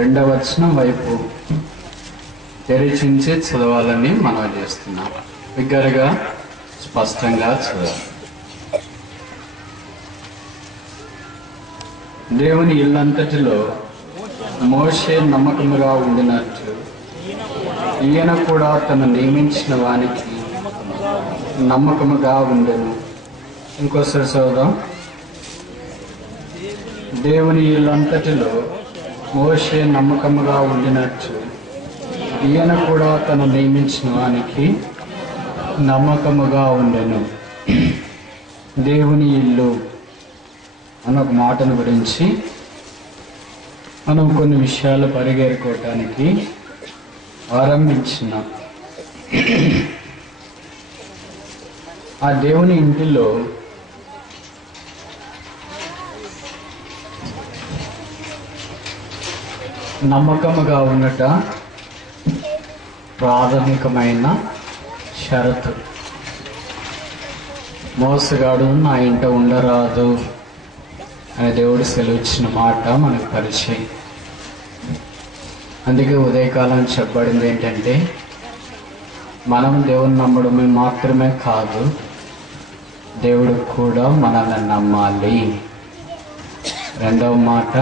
2వ వచనం వైపు తెరిచించి చదవాలని మనం చేస్తున్నాం. బిగ్గరగా స్పష్టంగా చదవాలి. దేవుని ఇల్లంతటిలో మోషే నమ్మకముగా ఉండినట్లు ఈయన కూడా తను నియమించిన వానికి నమ్మకముగా ఉండెను. ఇంకోసారి చదువుదాం. దేవుని ఇల్లంతటిలో మోషే నమ్మకముగా ఉండినట్లు ఈయన కూడా తను నియమించిన వానికి నమ్మకముగా ఉండెను. దేవుని ఇల్లు అన్న ఒక మాటను గురించి మనం కొన్ని విషయాలు పరిగెరుకోవటానికి ఆరంభించినాం. ఆ దేవుని ఇంటిలో నమ్మకముగా ఉండట ప్రాథమికమైన షరతు. మోసగాడు నా ఇంట ఉండరాదు అనే దేవుడు సెలవిచ్చిన మాట మనకు పరిచయం. అందుకే ఉదయకాలం చెప్పబడింది ఏంటంటే, మనం దేవుని నమ్మడమే మాత్రమే కాదు, దేవుడు కూడా మనల్ని నమ్మాలి. 2వ మాట,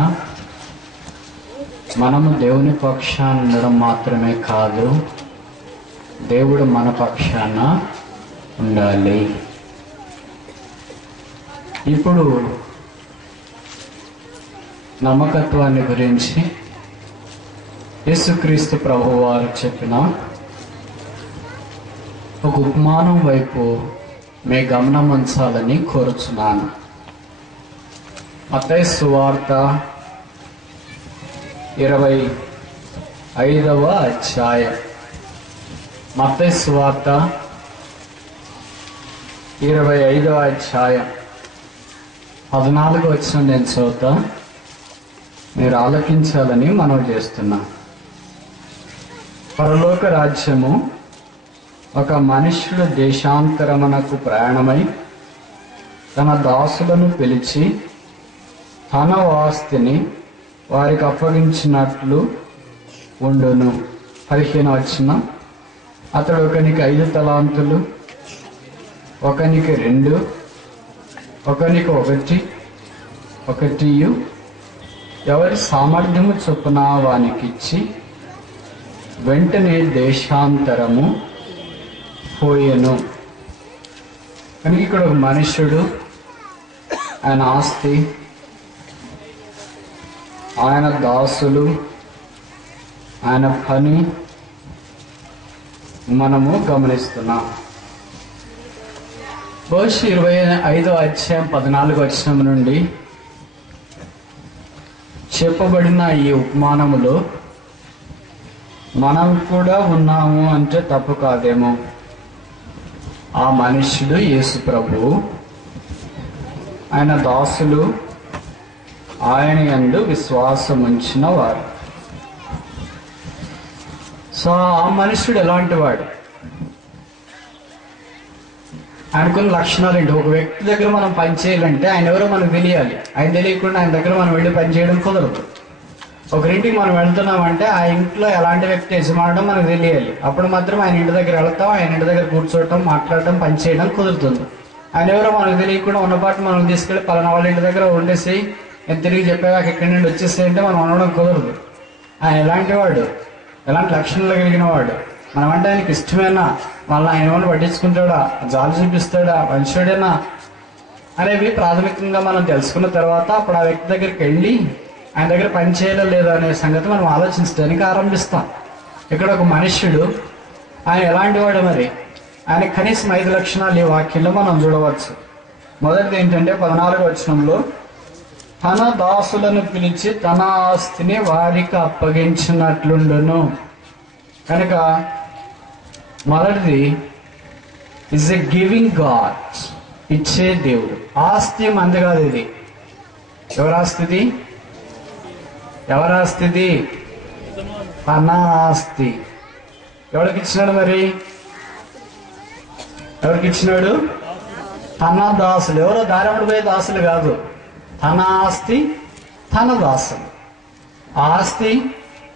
మనము దేవుని పక్షాన ఉండడం మాత్రమే కాదు, దేవుడు మన పక్షాన ఉండాలి. ఇప్పుడు నమ్మకత్వాన్ని గురించి యేసుక్రీస్తు ప్రభువారు చెప్పిన ఒక ఉపమానం వైపు మీ గమనం ఉంచాలని కోరుచున్నాను. మత్తయి సువార్త 25వ అధ్యాయం. మత్తయి సువార్త 25వ అధ్యాయం 14వ వచనం నేను చదువుతా, మీరు ఆలకించాలని మనం చేస్తున్నాం. పరలోక రాజ్యము ఒక మనుష్యుడు దేశాంతరమునకు ప్రయాణమై తన దాసులను పిలిచి తన ఆస్తిని వారికి అప్పగించినట్లు ఉండును. 15వ వచనం, అతడు ఒకనికి 5 తలాంతులు, ఒకనికి 2, ఒకనికి 1 ఎవరి సామర్థ్యము చొప్పున వానికిచ్చి వెంటనే దేశాంతరము పోయెను. కనుక ఇక్కడ ఒక మనుష్యుడు, ఆయన ఆస్తి, ఆయన దాసులు, ఆయన పని మనము గమనిస్తున్నాం. బహుశా 25వ అధ్యాయం 14వ వచనం నుండి చెప్పబడిన ఈ ఉపమానములో మనం కూడా ఉన్నాము అంటే తప్పు కాదేమో. ఆ మనుష్యుడు యేసు ప్రభువు, ఆయన దాసులు, ఆయన యందు విశ్వాసం ఉంచిన వారు. సో ఆ మనుష్యుడు ఎలాంటి వాడు? ఆయనకున్న లక్షణాలు ఏంటి? ఒక వ్యక్తి దగ్గర మనం పని చేయాలంటే ఆయన ఎవరో మనకు తెలియాలి. ఆయన తెలియకుండా ఆయన దగ్గర మనం వెళ్ళి పని చేయడం కుదరదు. ఒకరింటికి మనం వెళ్తున్నామంటే ఆ ఇంట్లో ఎలాంటి వ్యక్తి యజమానడం మనకు తెలియాలి. అప్పుడు మాత్రం ఆయన ఇంటి దగ్గర వెళ్తాం, ఆయన ఇంటి దగ్గర కూర్చోవటం, మాట్లాడటం, పని చేయడం కుదురుతుంది. ఆయన ఎవరో మనకు తెలియకుండా ఉన్నపాటు మనం తీసుకెళ్ళి పలానా వాళ్ళ ఇంటి దగ్గర ఉండేసి నేను తిరిగి చెప్పాక ఎక్కడి నుండి వచ్చేసేయంటే మనం ఉండడం కుదరదు. ఆయన ఎలాంటి వాడు? ఎలాంటి లక్షణాలు కలిగిన వాడు? మనం అంటే ఆయనకి ఇష్టమేనా? మళ్ళీ ఆయన ఏమైనా పట్టించుకుంటాడా? జాలి చూపిస్తాడా? మంచోడేనా అనేవి ప్రాథమికంగా మనం తెలుసుకున్న తర్వాత అప్పుడు ఆ వ్యక్తి దగ్గరికి వెళ్ళి ఆయన దగ్గర పని చేయాలో లేదా అనే సంగతి మనం ఆలోచించడానికి ఆరంభిస్తాం. ఇక్కడ ఒక మనుష్యుడు, ఆయన ఎలాంటి వాడు? మరి ఆయన కనీసం 5 లక్షణాలు ఈ వాక్యంలో మనం చూడవచ్చు. మొదటిది ఏంటంటే 14వ వచనంలో తన దాసులను పిలిచి తన ఆస్తిని వారికి అప్పగించినట్లుండును. కనుక మొదటిది ఇస్ ఎ గివింగ్ గాడ్, ఇచ్చే దేవుడు. ఆస్తి మంది కాదు, ఇది ఎవరాస్తిది? ఎవరాస్తిది? తన ఆస్తి. ఎవరికి ఇచ్చినాడు? మరి ఎవరికి ఇచ్చినాడు? తన దాసులు. ఎవరో దారిపడిపోయే దాసులు కాదు, తన ఆస్తి, తన దాసులు. ఆస్తి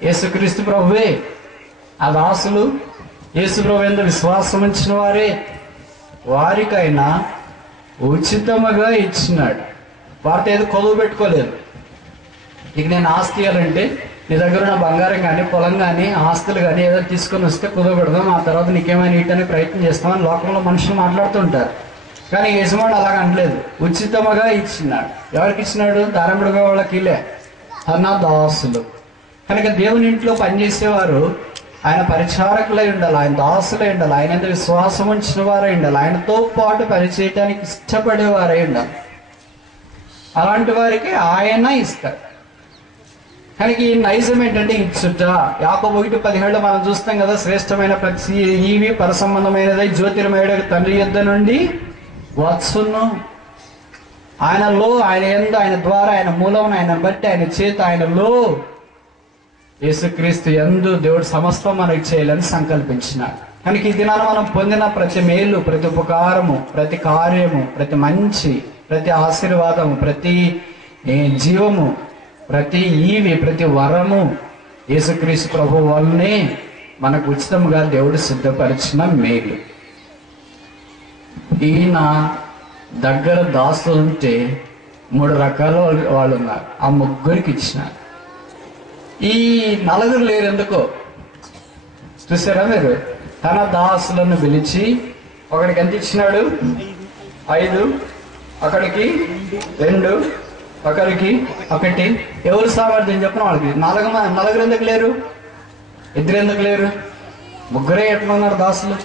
యేసుక్రీస్తు ప్రభువే. ఆ దాసులు యేసు ప్రభు యందు విశ్వాసం ఉంచిన వారే. వారికైనా ఉచితముగా ఇచ్చినాడు. వారితో ఏదో కొలువు పెట్టుకోలేదు. ఇక నేను ఆస్తి ఇవ్వాలంటే నీ దగ్గర ఉన్న బంగారం కానీ పొలం కానీ ఆస్తులు కానీ ఏదో తీసుకొని వస్తే కుదువ పెడదాం, ఆ తర్వాత నీకేమైనా ఇవ్వడానికి ప్రయత్నం చేస్తామని లోకంలో మనుషులు మాట్లాడుతుంటారు. కానీ యజమానుడు అలాగ అనలేదు. ఉచితముగా ఇచ్చినాడు. ఎవరికి ఇచ్చినాడు? దారంబడిగా వాళ్ళకి ఇలే, తన దాసులు. కనుక దేవుని ఇంట్లో పనిచేసేవారు ఆయన పరిచారకులై ఉండాలి, ఆయన దాసులై ఉండాలి, ఆయన ఎంత విశ్వాసం ఉంచిన వారై ఉండాలి, ఆయనతో పాటు పనిచేయటానికి ఇష్టపడేవారై ఉండాలి. అలాంటి వారికి ఆయన ఇస్తారు. కనుక ఈ నైజం ఏంటంటే ఇచ్చుట. యాకోబు 1:17 మనం చూస్తాం కదా, శ్రేష్టమైన ప్రతి ఈవి పరసంబంధమైనదై జ్యోతిర్మయుడ తండ్రి యొద్ద నుండి వచ్చును. ఆయనలో, ఆయన యందు, ఆయన ద్వారా, ఆయన మూలం, ఆయన బట్టి, ఆయన చేత, ఆయనలో యేసుక్రీస్తు యందు దేవుడు సమస్తం మనకి చేయాలని సంకల్పించినాడు. కనుక ఈ దినాన మనం పొందిన ప్రతి మేలు, ప్రతి ఉపకారము, ప్రతి కార్యము, ప్రతి మంచి, ప్రతి ఆశీర్వాదము, ప్రతి జీవము, ప్రతి ఈవి, ప్రతి వరము యేసుక్రీస్తు ప్రభు వల్లనే మనకు ఉచితంగా దేవుడు సిద్ధపరిచిన మేలు. ఈయన దగ్గర దాసులు ఉంటే 3 రకాల వాళ్ళు ఉన్నారు. ఆ ముగ్గురికి ఇచ్చినారు. ఈ 4 లేరు ఎందుకో చూసారా మీరు? తన దాసులను పిలిచి ఒకడికి ఎంత ఇచ్చినాడు? 5, ఒకడికి 2, ఒకరికి 1. ఎవరు సామర్థ్యం చెప్పిన వాళ్ళకి 4 ఎందుకు లేరు? 2 ఎందుకు లేరు? 3 ఎట్లా ఉన్నారు దాసులు?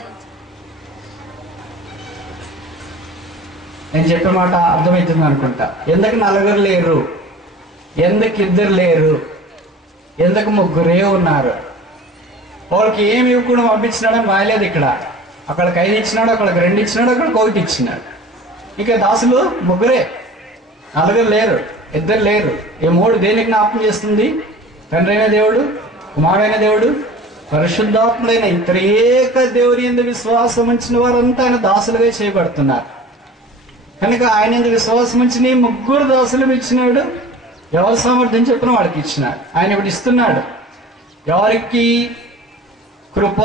నేను చెప్పే మాట అర్థమవుతుంది అనుకుంటా. ఎందుకు 4 లేరు? ఎందుకు 2 లేరు? ఎందుకు 3 ఉన్నారు? వాళ్ళకి ఏమి ఇవ్వకుండా పంపించినాడని రాయలేదు ఇక్కడ. అక్కడికి 5 ఇచ్చినాడు, అక్కడికి 2 ఇచ్చినాడు, అక్కడికి 1 ఇచ్చినాడు. ఇక దాసులు 3, 4 లేరు, 2 లేరు. ఈ 3 దేనికి జ్ఞాపకం చేస్తుంది? తండ్రి అయిన దేవుడు, కుమారుడైన దేవుడు, పరిశుద్ధాత్ముడైన త్రియేక దేవుని యందు విశ్వాసం ఉంచిన వారంతా ఆయన దాసులుగా చేయబడుతున్నారు. కనుక ఆయన యందు విశ్వాసం ఉంచిన 3 దాసులు ఇచ్చినాడు. ఎవరి సామర్థ్యం చెప్పిన వాళ్ళకి ఇచ్చినాడు. ఆయన ఇప్పుడు ఇస్తున్నాడు. ఎవరికి కృప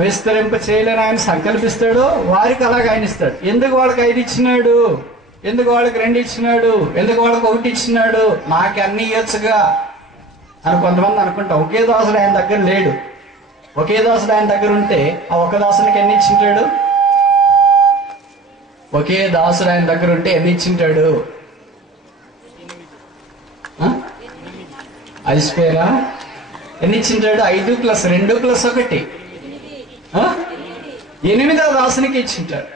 విస్తరింప చేయాలని ఆయన సంకల్పిస్తాడో వారికి అలాగ ఆయన ఇస్తాడు. ఎందుకు వాళ్ళకి 5 ఇచ్చినాడు? ఎందుకు వాళ్ళకి 2 ఇచ్చినాడు? ఎందుకు వాళ్ళకి 1 ఇచ్చినాడు? నాకు అన్ని ఇవ్వచ్చుగా అని కొంతమంది అనుకుంటా. ఒకే దాసుడు ఆయన దగ్గర లేడు. ఒకే దాసుడు ఆయన దగ్గర ఉంటే ఆ ఒక దాసునికి ఎన్ని ఇచ్చింటాడు? ఒకే దాసుడు ఆయన దగ్గర ఉంటే ఎన్ని ఇచ్చింటాడు? అలిసిపోయారా? ఎన్ని ఇచ్చింటాడు? 5 + 2 + 1 8 దాసునికి ఇచ్చింటాడు.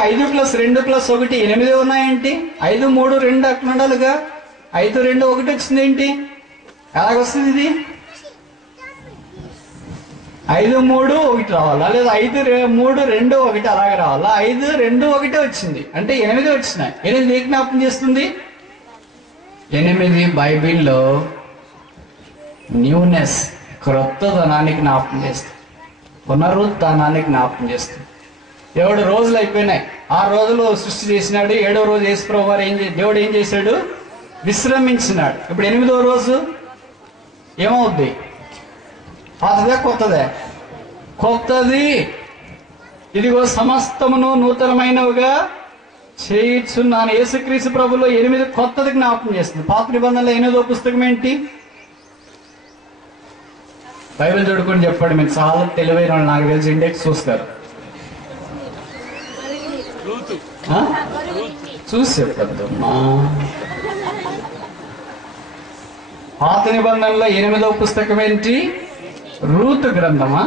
5 + 2 + 1 8 ఉన్నాయేంటి? 5, 3, 2 అక్కడ ఉండాలిగా. 5, 2, 1 వచ్చింది ఏంటి? ఎలాగొస్తుంది ఇది? 5, 3, 1 రావాలా? లేదా 5, 3, 2, 1 అలాగే రావాలా? 5, 2, 1 వచ్చింది అంటే 8 వచ్చినాయి. 8 ఏ జ్ఞాపకం చేస్తుంది? 8 బైబిల్లో న్యూనెస్, క్రొత్తదనాన్ని జ్ఞాపకం చేస్తుంది, పునరుత్థానాన్ని జ్ఞాపకం చేస్తుంది. 7 రోజులు అయిపోయినాయి. 6 రోజులు సృష్టి చేసినాడు. 7వ రోజు యేసుప్రభు వారు దేవుడు ఏం చేశాడు? విశ్రమించినాడు. ఇప్పుడు 8వ రోజు ఏమవుద్ది? పాతదే కొత్తదే? కొత్తది. ఇదిగో సమస్తమును నూతనమైనవిగా చేయుచున్నాను. యేసుక్రీస్తు ప్రభులో 8 కొత్తది జ్ఞాపకం చేస్తుంది. పాత నిబంధనలో 8వ పుస్తకం ఏంటి? బైబిల్ చూడుకొని చెప్పండి. మీరు చాలా తెలివైన వాళ్ళు, నాకు తెలిసి ఇండెక్స్ చూస్తారు. చూసి చెప్పద్దమ్మా. పాత నిబంధనలో 8వ పుస్తకం ఏంటి? రూతు గ్రంథమా?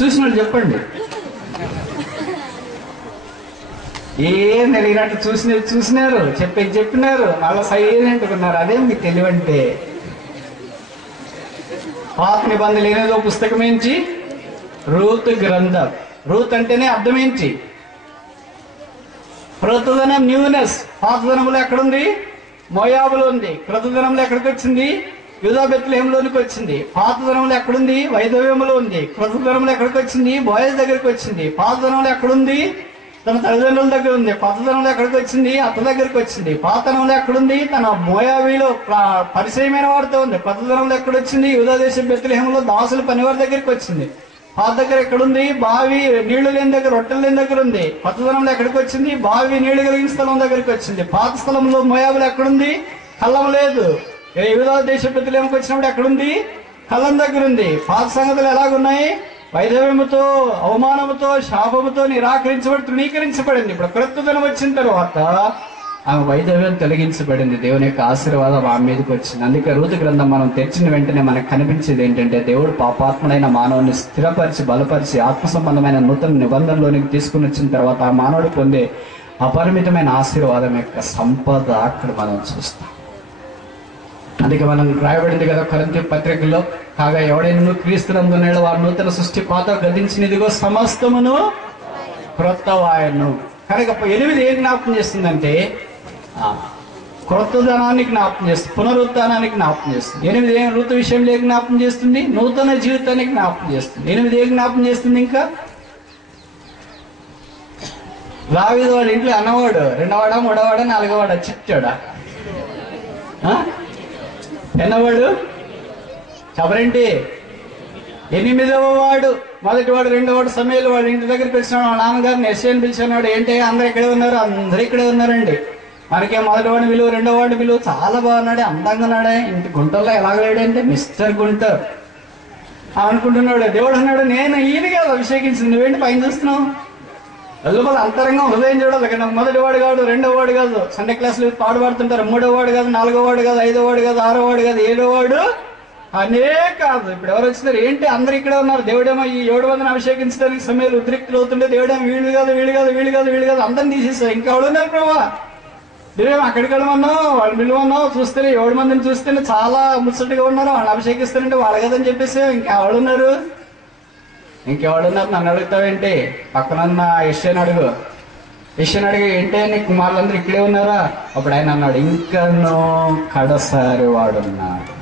చూసినట్టు చెప్పండి. ఏం తెలియనట్టు చూసినారు, చెప్పినారు, అలా సైలెంట్ ఉన్నారు. అదే మీకు తెలివంటే. పాత నిబంధనలు 8వ పుస్తకం ఏంటి? రూతు గ్రంథం. రూత్ అంటేనే అర్థం ఏంటి? క్రొత్తదనం, న్యూనెస్. పాతదనంలో ఎక్కడుంది? మోయాబులో ఉంది. క్రొత్తదనంలో ఎక్కడికి వచ్చింది? యూదా బెత్లెహేంలోనికి వచ్చింది. పాతదనంలో ఎక్కడుంది? వైదవ్యంలో ఉంది. క్రొత్తదనంలో ఎక్కడికి వచ్చింది? బోయజ్ దగ్గరికి వచ్చింది. పాతదనంలో ఎక్కడుంది? తన తల్లిదండ్రుల దగ్గర ఉంది. కొత్తతనంలో ఎక్కడికి వచ్చింది? అత్త దగ్గరికి వచ్చింది. పాతతనంలో ఎక్కడుంది? తన మోయాబీలో పరిచయమైన వారితో ఉంది. కొత్తతనంలో ఎక్కడొచ్చింది? యూదా దేశం బెత్లెహేములో దాసుల పనివారి దగ్గరికి వచ్చింది. పాత దగ్గర ఎక్కడుంది? బావి నీళ్లు లేని దగ్గర, రొట్టెలు లేని దగ్గర ఉంది. కొత్తతనంలో ఎక్కడికి వచ్చింది? బావి నీళ్లు కలిగిన స్థలం దగ్గరికి వచ్చింది. పాత స్థలంలో మోయాబులు ఎక్కడుంది? కళ్ళం లేదు. యూదా దేశ బెత్లెహేముకి వచ్చినప్పుడు ఎక్కడుంది? కళ్ళం దగ్గర ఉంది. పాత సంగతులు ఎలాగున్నాయి? వైధవ్యముతో, అవమానముతో, శాపముతో నిరాకరించబడి తృణీకరించబడింది. ఇప్పుడు క్రొత్తదనం వచ్చిన తర్వాత ఆమె వైధవ్యం తొలగించబడింది. దేవుని యొక్క ఆశీర్వాదం ఆమె మీదకి వచ్చింది. అందుకే రూతు గ్రంథం మనం తెరిచిన వెంటనే మనకు కనిపించేది ఏంటంటే, దేవుడు పాపాత్ముడైన మానవుని స్థిరపరిచి, బలపరిచి, ఆత్మ సంబంధమైన నూతన నిబంధనలోనికి తీసుకుని వచ్చిన తర్వాత ఆ మానవుడు పొందే అపరిమితమైన ఆశీర్వాదం యొక్క సంపద అక్కడ మనం చూస్తాం. అందుకే మనం రాయబడింది కదా కొరింథీ పత్రికలో, కాగా ఎవడైనా క్రీస్తునందున్నాడో వారు నూతన సృష్టి, పాత గతించినదిగో సమస్తమును క్రొత్తవాయను. కనుక 8 ఏం జ్ఞాపకం చేస్తుందంటే క్రొత్తదనాన్ని జ్ఞాపకం చేస్తుంది, పునరుత్థానానికి జ్ఞాపకం చేస్తుంది. 8 ఏం ఋతు విషయంలో ఏ జ్ఞాపకం చేస్తుంది? నూతన జీవితానికి జ్ఞాపకం చేస్తుంది. 8 ఏ జ్ఞాపకం చేస్తుంది? ఇంకా దావీదు వాడి ఇంట్లో అన్నవాడు రెండవాడా, మూడవాడా, నాలుగవాడా, చిట్టాడా? ఎన్నవాడు? చెప్పరేంటి? 8వ వాడు. మొదటి వాడు, రెండో వాడు సమయలు వాడు ఇంటి దగ్గరికి వచ్చినాడు. వాళ్ళ నాన్నగారిని ఎస్ఐని పిలిచినాడు. ఏంటి అందరు ఇక్కడే ఉన్నారు? అందరూ ఇక్కడే ఉన్నారండి. మనకే మొదటి వాడిని విలువ, రెండో వాడిని విలువ. చాలా బాగున్నాడే, అందంగా ఉన్నాడే, ఇంటి గుంటల్లో ఎలాగలేడంటే మిస్టర్ గుంటర్ అనుకుంటున్నాడు. దేవుడు అన్నాడు, నేను ఈయన కాదు అభిషేకించింది, నువ్వేంటి పైన చూస్తున్నావు? వెలుపల అంతరంగం హృదయం చూడాలి. నాకు మొదటి వాడు కాదు, రెండో వాడు కాదు. సండే క్లాసులు పాడుపడుతుంటారు. 3వ వాడు కాదు, 4వ వాడు కాదు, 5వ వాడు కాదు, 6వ వాడు కాదు, 7వ వాడు అనే కాదు. ఇప్పుడు ఎవరు వచ్చినారు? ఏంటి అందరు ఇక్కడే ఉన్నారు? దేవుడేమో ఈ 7 మందిని అభిషేకించడానికి సమయాలు ఉద్రిక్తులు అవుతుంటే, దేవుడేమో వీళ్ళు కాదు, వీళ్ళు కాదు, వీళ్ళు కాదు, వీళ్ళు కాదు, అందరిని తీసేస్తారు. ఇంకా ఎవడున్నారు ప్రభా? దేవుడేమో అక్కడికి వెళ్ళమన్నావు, వాళ్ళు పిలువన్నావు, చూస్తేనే 7 మందిని చూస్తేనే చాలా ముచ్చటగా ఉన్నారు, వాళ్ళు అభిషేకిస్తారంటే వాళ్ళు కదని చెప్పేసి ఇంకా ఎవడున్నారు? ఇంకెవడున్నారు? నన్ను అడుగుతావేంటి? పక్కనన్న యెషయాని అడుగు. యెషయాని అడిగి, ఏంటే నీ కుమారులందరూ ఇక్కడే ఉన్నారా? అప్పుడు ఆయన అన్నాడు, ఇంకనూ కడసారి వాడున్నాడు,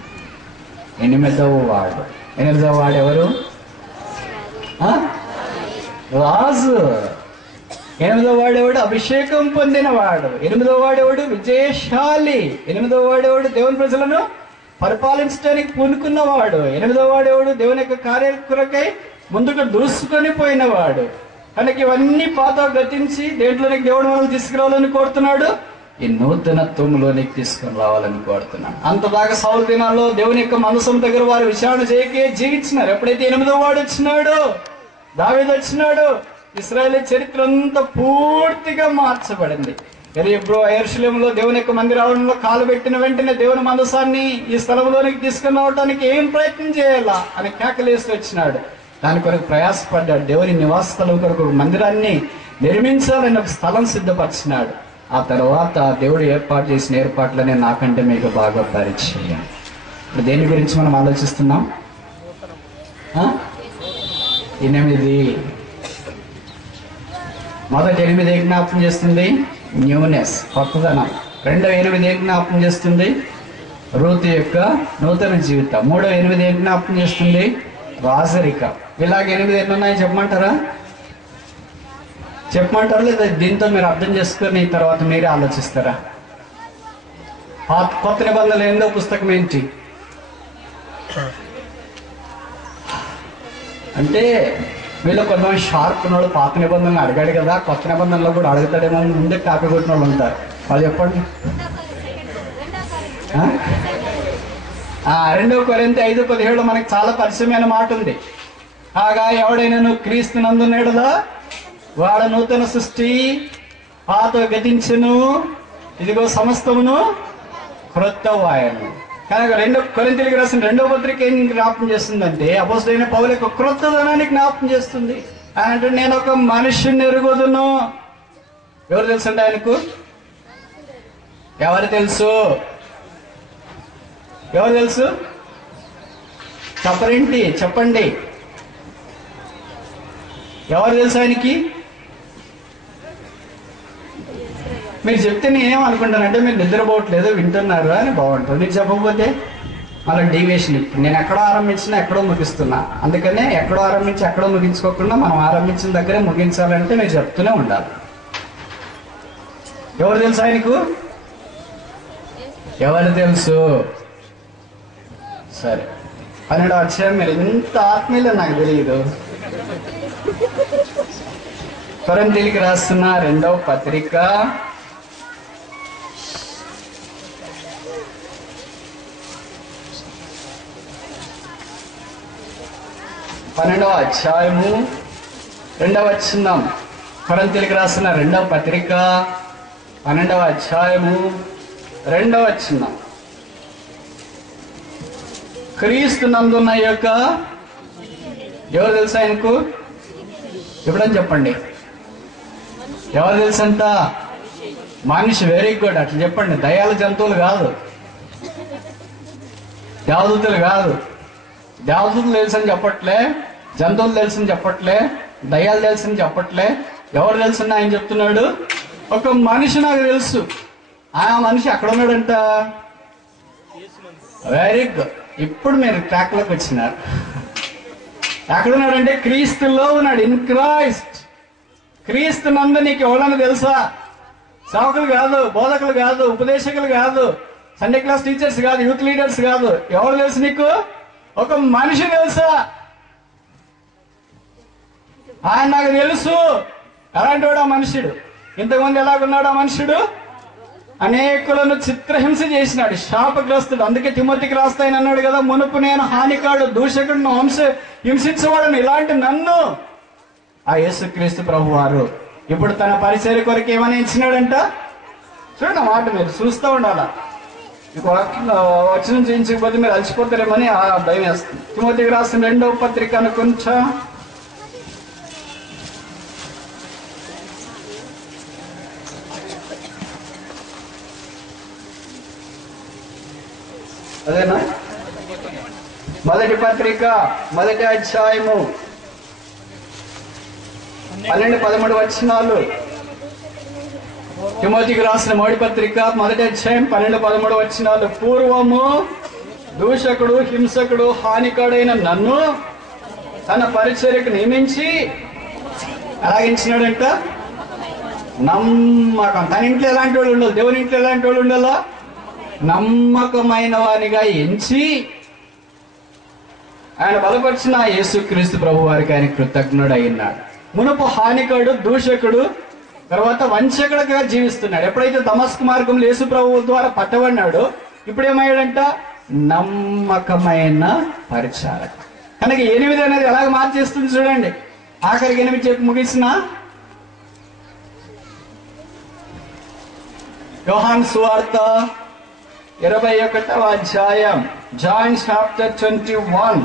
8వ వాడు. 8వ వాడు ఎవరు? రాజు. 8వ వాడేవాడు? అభిషేకం పొందిన వాడు. 8వ వాడేవాడు? విజయశాలి. 8వ వాడేవాడు? దేవుని ప్రజలను పరిపాలించడానికి పూనుకున్నవాడు. 8వ వాడేవాడు? దేవుని యొక్క కార్యాల కొరకై ముందుకు దూసుకొని పోయినవాడు. కనుక ఇవన్నీ పాత గతించి దేంట్లోనికి దేవుడు మనల్ని తీసుకురావాలని కోరుతున్నాడు? ఈ నూతనత్వంలోనికి తీసుకుని రావాలని కోరుతున్నాడు. అంతదాకా సౌలు దినాల్లో దేవుని యొక్క మనసం దగ్గర వారు విచారణ చేయకే జీవించినారు. ఎప్పుడైతే 8వ వాడు వచ్చినాడు, దావీదు వచ్చినాడు, ఇశ్రాయేలు చరిత్ర అంతా పూర్తిగా మార్చబడింది. యెరూషలేములో దేవుని యొక్క మందిరాలలో కాలు పెట్టిన వెంటనే దేవుని మనసాన్ని ఈ స్థలంలోనికి తీసుకుని రావడానికి ఏం ప్రయత్నం చేయాలా అని కేకలేసి వచ్చినాడు. దాని కొరకు ప్రయాసపడ్డాడు. దేవుని నివాస స్థలం కొరకు మందిరాన్ని నిర్మించాలని ఒక స్థలం సిద్ధపరిచినాడు. ఆ తర్వాత దేవుడు ఏర్పాటు చేసిన ఏర్పాట్లనే నాకంటే మీకు బాగా పరిచయం. ఇప్పుడు దేని గురించి మనం ఆలోచిస్తున్నాం? 8. మొదటి 8 ఏ జ్ఞాపకం చేస్తుంది? న్యూనెస్, కొత్తదనం. 2వ 8 ఏ జ్ఞాపకం చేస్తుంది? రూతు యొక్క నూతన జీవితం. 3వ 8 ఏ జ్ఞాపకం చేస్తుంది? రాజరికం. ఇలాగ 8 ఎన్ని ఉన్నాయో చెప్పమంటారా? చెప్పమంటారా లేదా దీంతో మీరు అర్థం చేసుకుని తర్వాత మీరే ఆలోచిస్తారా? కొత్త నిబంధనలు ఏందో పుస్తకం ఏంటి అంటే, వీళ్ళు కొంతమంది షార్ప్ ఉన్నాడు, పాత నిబంధనలు అడిగాడు కదా, కొత్త నిబంధనలో కూడా అడుగుతాడేమో ముందే కాపీ కొట్టిన వాళ్ళు ఉంటారు. వాళ్ళు చెప్పండి. 2 కొరింథీ 5:17 మనకి చాలా పరిచయమైన మాట ఉంది. కాగా ఎవడైనా క్రీస్తునందున్నాడుదా వాడు నూతన సృష్టి, పాత గతించెను, ఇదిగో సమస్తమును క్రొత్తవాయను. కనుక 2 కొరింథీయులకు రాసిన 2వ పత్రిక ఏం జ్ఞాపకం చేస్తుందంటే, అపోస్తలుడైన పౌలు యొక్క క్రొత్తదనాన్ని జ్ఞాపకం చేస్తుంది. ఆయన అంటే, నేను ఒక మనిషిని ఎరుగుదును. ఎవరు తెలుసు అండి ఆయనకు? ఎవరు తెలుసు? ఎవరు తెలుసు? చెప్పరేంటి? చెప్పండి. ఎవరు తెలుసు ఆయనకి? మీరు చెప్తే నేనేం అనుకుంటానంటే, మీరు నిద్రపోవట్లేదు, వింటున్నారు అని బాగుంటుంది. మీకు చెప్పకపోతే మళ్ళీ డీవియేషన్. ఇప్పుడు నేను ఎక్కడో ఆరంభించినా ఎక్కడో ముగిస్తున్నా. అందుకనే ఎక్కడో ఆరంభించి ఎక్కడో ముగించుకోకుండా మనం ఆరంభించిన దగ్గరే ముగించాలంటే మీరు చెప్తూనే ఉండాలి. ఎవరు తెలుసు ఆయనకు? ఎవరు తెలుసు? సరే, 12వ అధ్యాయం. మీరు ఇంత ఆత్మీయులు నాకు తెలియదు. కొరింథీయులకు రాస్తున్న 2వ పత్రిక 12వ అధ్యాయము 2వ వచనం. కొరింథీయులకు రాస్తున్న 2వ పత్రిక 12వ అధ్యాయము 2వ వచనం. క్రీస్తు నందున్న యొక్క ఎవరు తెలుసు ఆయనకు? ఎప్పుడని చెప్పండి. ఎవరు తెలుసంట? మనిషి. వెరీ గుడ్, అట్లా చెప్పండి. దయాల జంతువులు కాదు, దేవదూతలు కాదు. దేవదూతలు తెలుసని చెప్పట్లే, జంతువులు తెలుసని చెప్పట్లే, దయ్యాలు తెలుసని చెప్పట్లే. ఎవరు తెలుసని ఆయన చెప్తున్నాడు? ఒక మనిషి నాకు తెలుసు. ఆ మనిషి అక్కడ ఉన్నాడంట. వెరీ గుడ్, ఇప్పుడు మీరు ట్రాక్లోకి వచ్చినారు. ఎక్కడున్నాడంటే క్రీస్తులో ఉన్నాడు. In Christ. క్రీస్తు నందు నీకు ఎవరన్నా తెలుసా? సేవకులు కాదు, బోధకులు కాదు, ఉపదేశకులు కాదు, సండే క్లాస్ టీచర్స్ కాదు, యూత్ లీడర్స్ కాదు. ఎవరు తెలుసు నీకు? ఒక మనిషి తెలుసా? ఆయన నాకు తెలుసు. ఎలాంటి వాడు ఆ మనుషుడు? ఇంతకుముందు ఎలాగున్నాడు ఆ మనుషుడు? అనేకులను చిత్రహింస చేసినాడు, శాపగ్రస్తుడు. అందుకే తిమోతికి రాస్తాయని అన్నాడు కదా, మునుపు నేను హానికాడు, దూషకుడు, హింసించేవాడను. ఇలాంటి నన్ను ఆ యేసుక్రీస్తు ప్రభు వారు ఇప్పుడు తన పరిచర్య కొరకు ఏమని ఇచ్చినాడంట? చూడండి, మాట మీరు చూస్తూ ఉండాలా. మీకు వచనం చేయించకపోతే మీరు అలసిపోతారేమని భయం వేస్తుంది. తిమోతికి రాసిన 2వ పత్రిక అనుకుంటా అదేనా? మొదటి పత్రిక 1వ అధ్యాయము 12-13 వచనాలు. తిమోతికి రాసిన మొదటి పత్రిక 1వ అధ్యాయం 12-13 వచనాలు. పూర్వము దూషకుడు, హింసకుడు, హానికాడైన నన్ను తన పరిచర్యకు నియమించి ఎలాగించినాడంట? నమ్మకం. తన ఇంట్లో ఎలాంటి వాళ్ళు ఉండాలి? దేవుని ఇంట్లో ఎలాంటి వాళ్ళు ఉండాలా? నమ్మకమైన వారిగా ఎంచి ఆయన బలపరిచిన యేసుక్రీస్తు ప్రభు వారికి ఆయన కృతజ్ఞుడు అయినాడు. మునుపు హానికుడు, దూషకుడు, తర్వాత వంచకుడుగా జీవిస్తున్నాడు. ఎప్పుడైతే దమస్కు మార్గంలో యేసు ప్రభు ద్వారా పట్టబడినాడో ఇప్పుడు ఏమయ్యాడంట? నమ్మకమైన పరిచారక. కనుక 8 అనేది ఎలాగ మార్చేస్తుంది చూడండి. ఆఖరికి 8 చెప్పి ముగిసిన యోహాను సువార్త 21వ అధ్యాయం, జాన్ చాప్టర్ 21,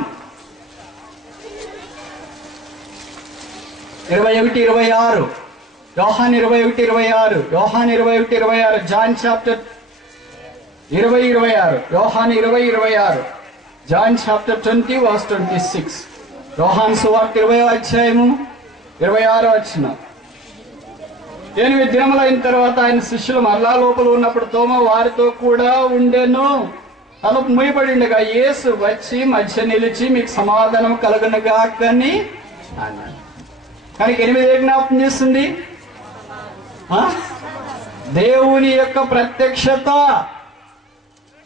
21-26. యోహాను 21-26, యోహాను 21-26, జాన్ చాప్టర్ 20-26, యోహాను 20-26, జాన్ చాప్టర్ 20:26. యోహాను సువార్త 20వ అధ్యాయము 26వ వచనం. 8 దినములైన తర్వాత ఆయన శిష్యులు మరలా లోపల ఉన్నప్పుడు తోమ వారితో కూడా ఉండెను. తలుపు మూయబడి ఉండగా యేసు వచ్చి మధ్య నిలిచి మీకు సమాధానం కలుగునుగాకని అన్నాడు. కానీ 8 ఏ జ్ఞాపకం చేస్తుంది? దేవుని యొక్క ప్రత్యక్షత.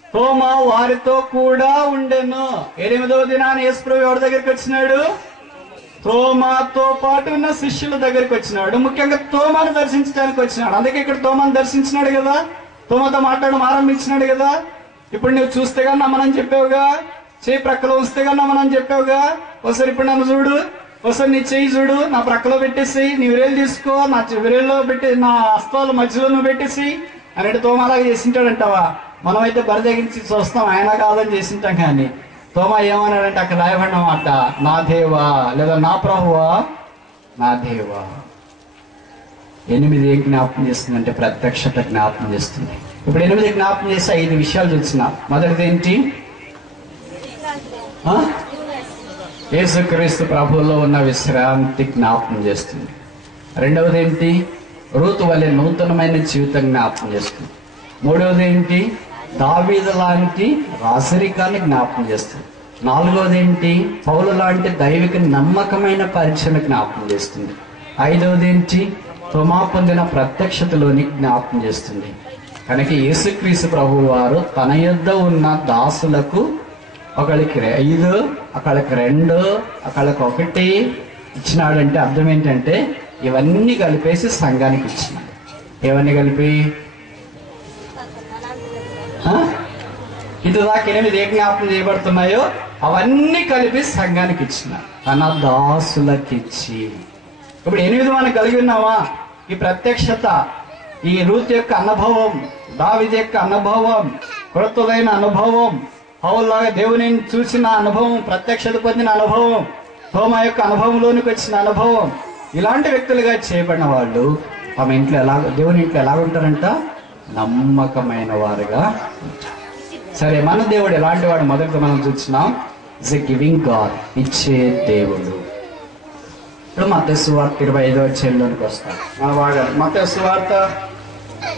తోమ వారితో కూడా ఉండెను. 8వ దినాన్ని యేసు ప్రభు ఎవరి దగ్గరికి వచ్చినాడు? తోమాతో పాటు ఉన్న శిష్యుల దగ్గరికి వచ్చినాడు. ముఖ్యంగా తోమాను దర్శించడానికి వచ్చినాడు. అందుకే ఇక్కడ తోమాను దర్శించినాడు కదా, తోమాతో మాట్లాడడం ఆరంభించినాడు కదా. ఇప్పుడు నువ్వు చూస్తే కానీ నమ్మనని చెప్పావుగా, చేయి ప్రక్కలో ఉంచితే కానీ నమ్మనని చెప్పావుగా. ఒకసారి ఇప్పుడు నన్ను చూడు, ఒకసారి నీ చెయ్యి చూడు, నా ప్రక్కలో పెట్టేసి, నీ విరేలు తీసుకో, నా విరేల్లో పెట్టి, నా హస్తాల మధ్యలో నువ్వు పెట్టేసి అన్నట్టు తోమాలాగా చేసింటాడంటావా? మనమైతే బరిదగించి చూస్తాం, ఆయన కాదని చేసింటాం. కానీ తోమా ఏమన్నాడంటే అక్కడ రాయబడిన మాట, నా దేవా లేదా నా ప్రభువా, నా దేవా. 8 ఏం జ్ఞాపకం చేస్తుందంటే ప్రత్యక్షత జ్ఞాపకం చేస్తుంది. ఇప్పుడు 8 జ్ఞాపకం చేసి 5 విషయాలు చూసిన. మొదటిది ఏంటి? యేసుక్రీస్తు ప్రభువులో ఉన్న విశ్రాంతి జ్ఞాపకం చేస్తుంది. రెండవది ఏంటి? రూతు వలె నూతనమైన జీవితం జ్ఞాపకం చేస్తుంది. మూడవది ఏంటి? దావీదు లాంటి రాసరికాన్ని జ్ఞాపకం చేస్తుంది. నాలుగవది ఏంటి? పౌలు లాంటి దైవిక నమ్మకమైన పరిచయం జ్ఞాపకం చేస్తుంది. ఐదవది ఏంటి? తోమా పొందిన ప్రత్యక్షతలోని జ్ఞాపకం చేస్తుంది. కనుక యేసుక్రీస్తు ప్రభువు వారు తన యొద్ద ఉన్న దాసులకు ఒకళ్ళకి 5, ఒకళ్ళకి 2, ఒకళ్ళకి 1 ఇచ్చినాడంటే అర్థం ఏంటంటే ఇవన్నీ కలిపేసి సంఘానికి ఇచ్చినాడు. ఇవన్నీ కలిపి ఇది దాకా 8 ఏ జ్ఞాపకం చేయబడుతున్నాయో అవన్నీ కలిపి సంఘానికి ఇచ్చినాడు, తన దాసులకి ఇచ్చి. ఇప్పుడు 8 మనం కలిగి ఉన్నావా? ఈ ప్రత్యక్షత, ఈ రూత్ యొక్క అనుభవం, దావీదు యొక్క అనుభవం, కొత్తదైన అనుభవం, పౌలులాగా దేవుని చూసిన అనుభవం, ప్రత్యక్షత పొందిన అనుభవం, తోమా యొక్క అనుభవంలోనికి వచ్చిన అనుభవం, ఇలాంటి వ్యక్తులుగా చేయబడిన వాళ్ళు తమ ఇంట్లో దేవుని ఇంట్లో ఎలాగుంటారంట? నమ్మకమైన వారుగా ఉంటారు. సరే, మన దేవుడు ఎలాంటి వాడు? మొదటి మనం చూస్తున్నాం, ఇట్స్ ఎ గివింగ్ గాడ్, ఇచ్చే దేవుడు. ఇప్పుడు మత్తయి సువార్త 25వ అధ్యాయంలోనికి వస్తాం. మన వాడు మత్తయి సువార్త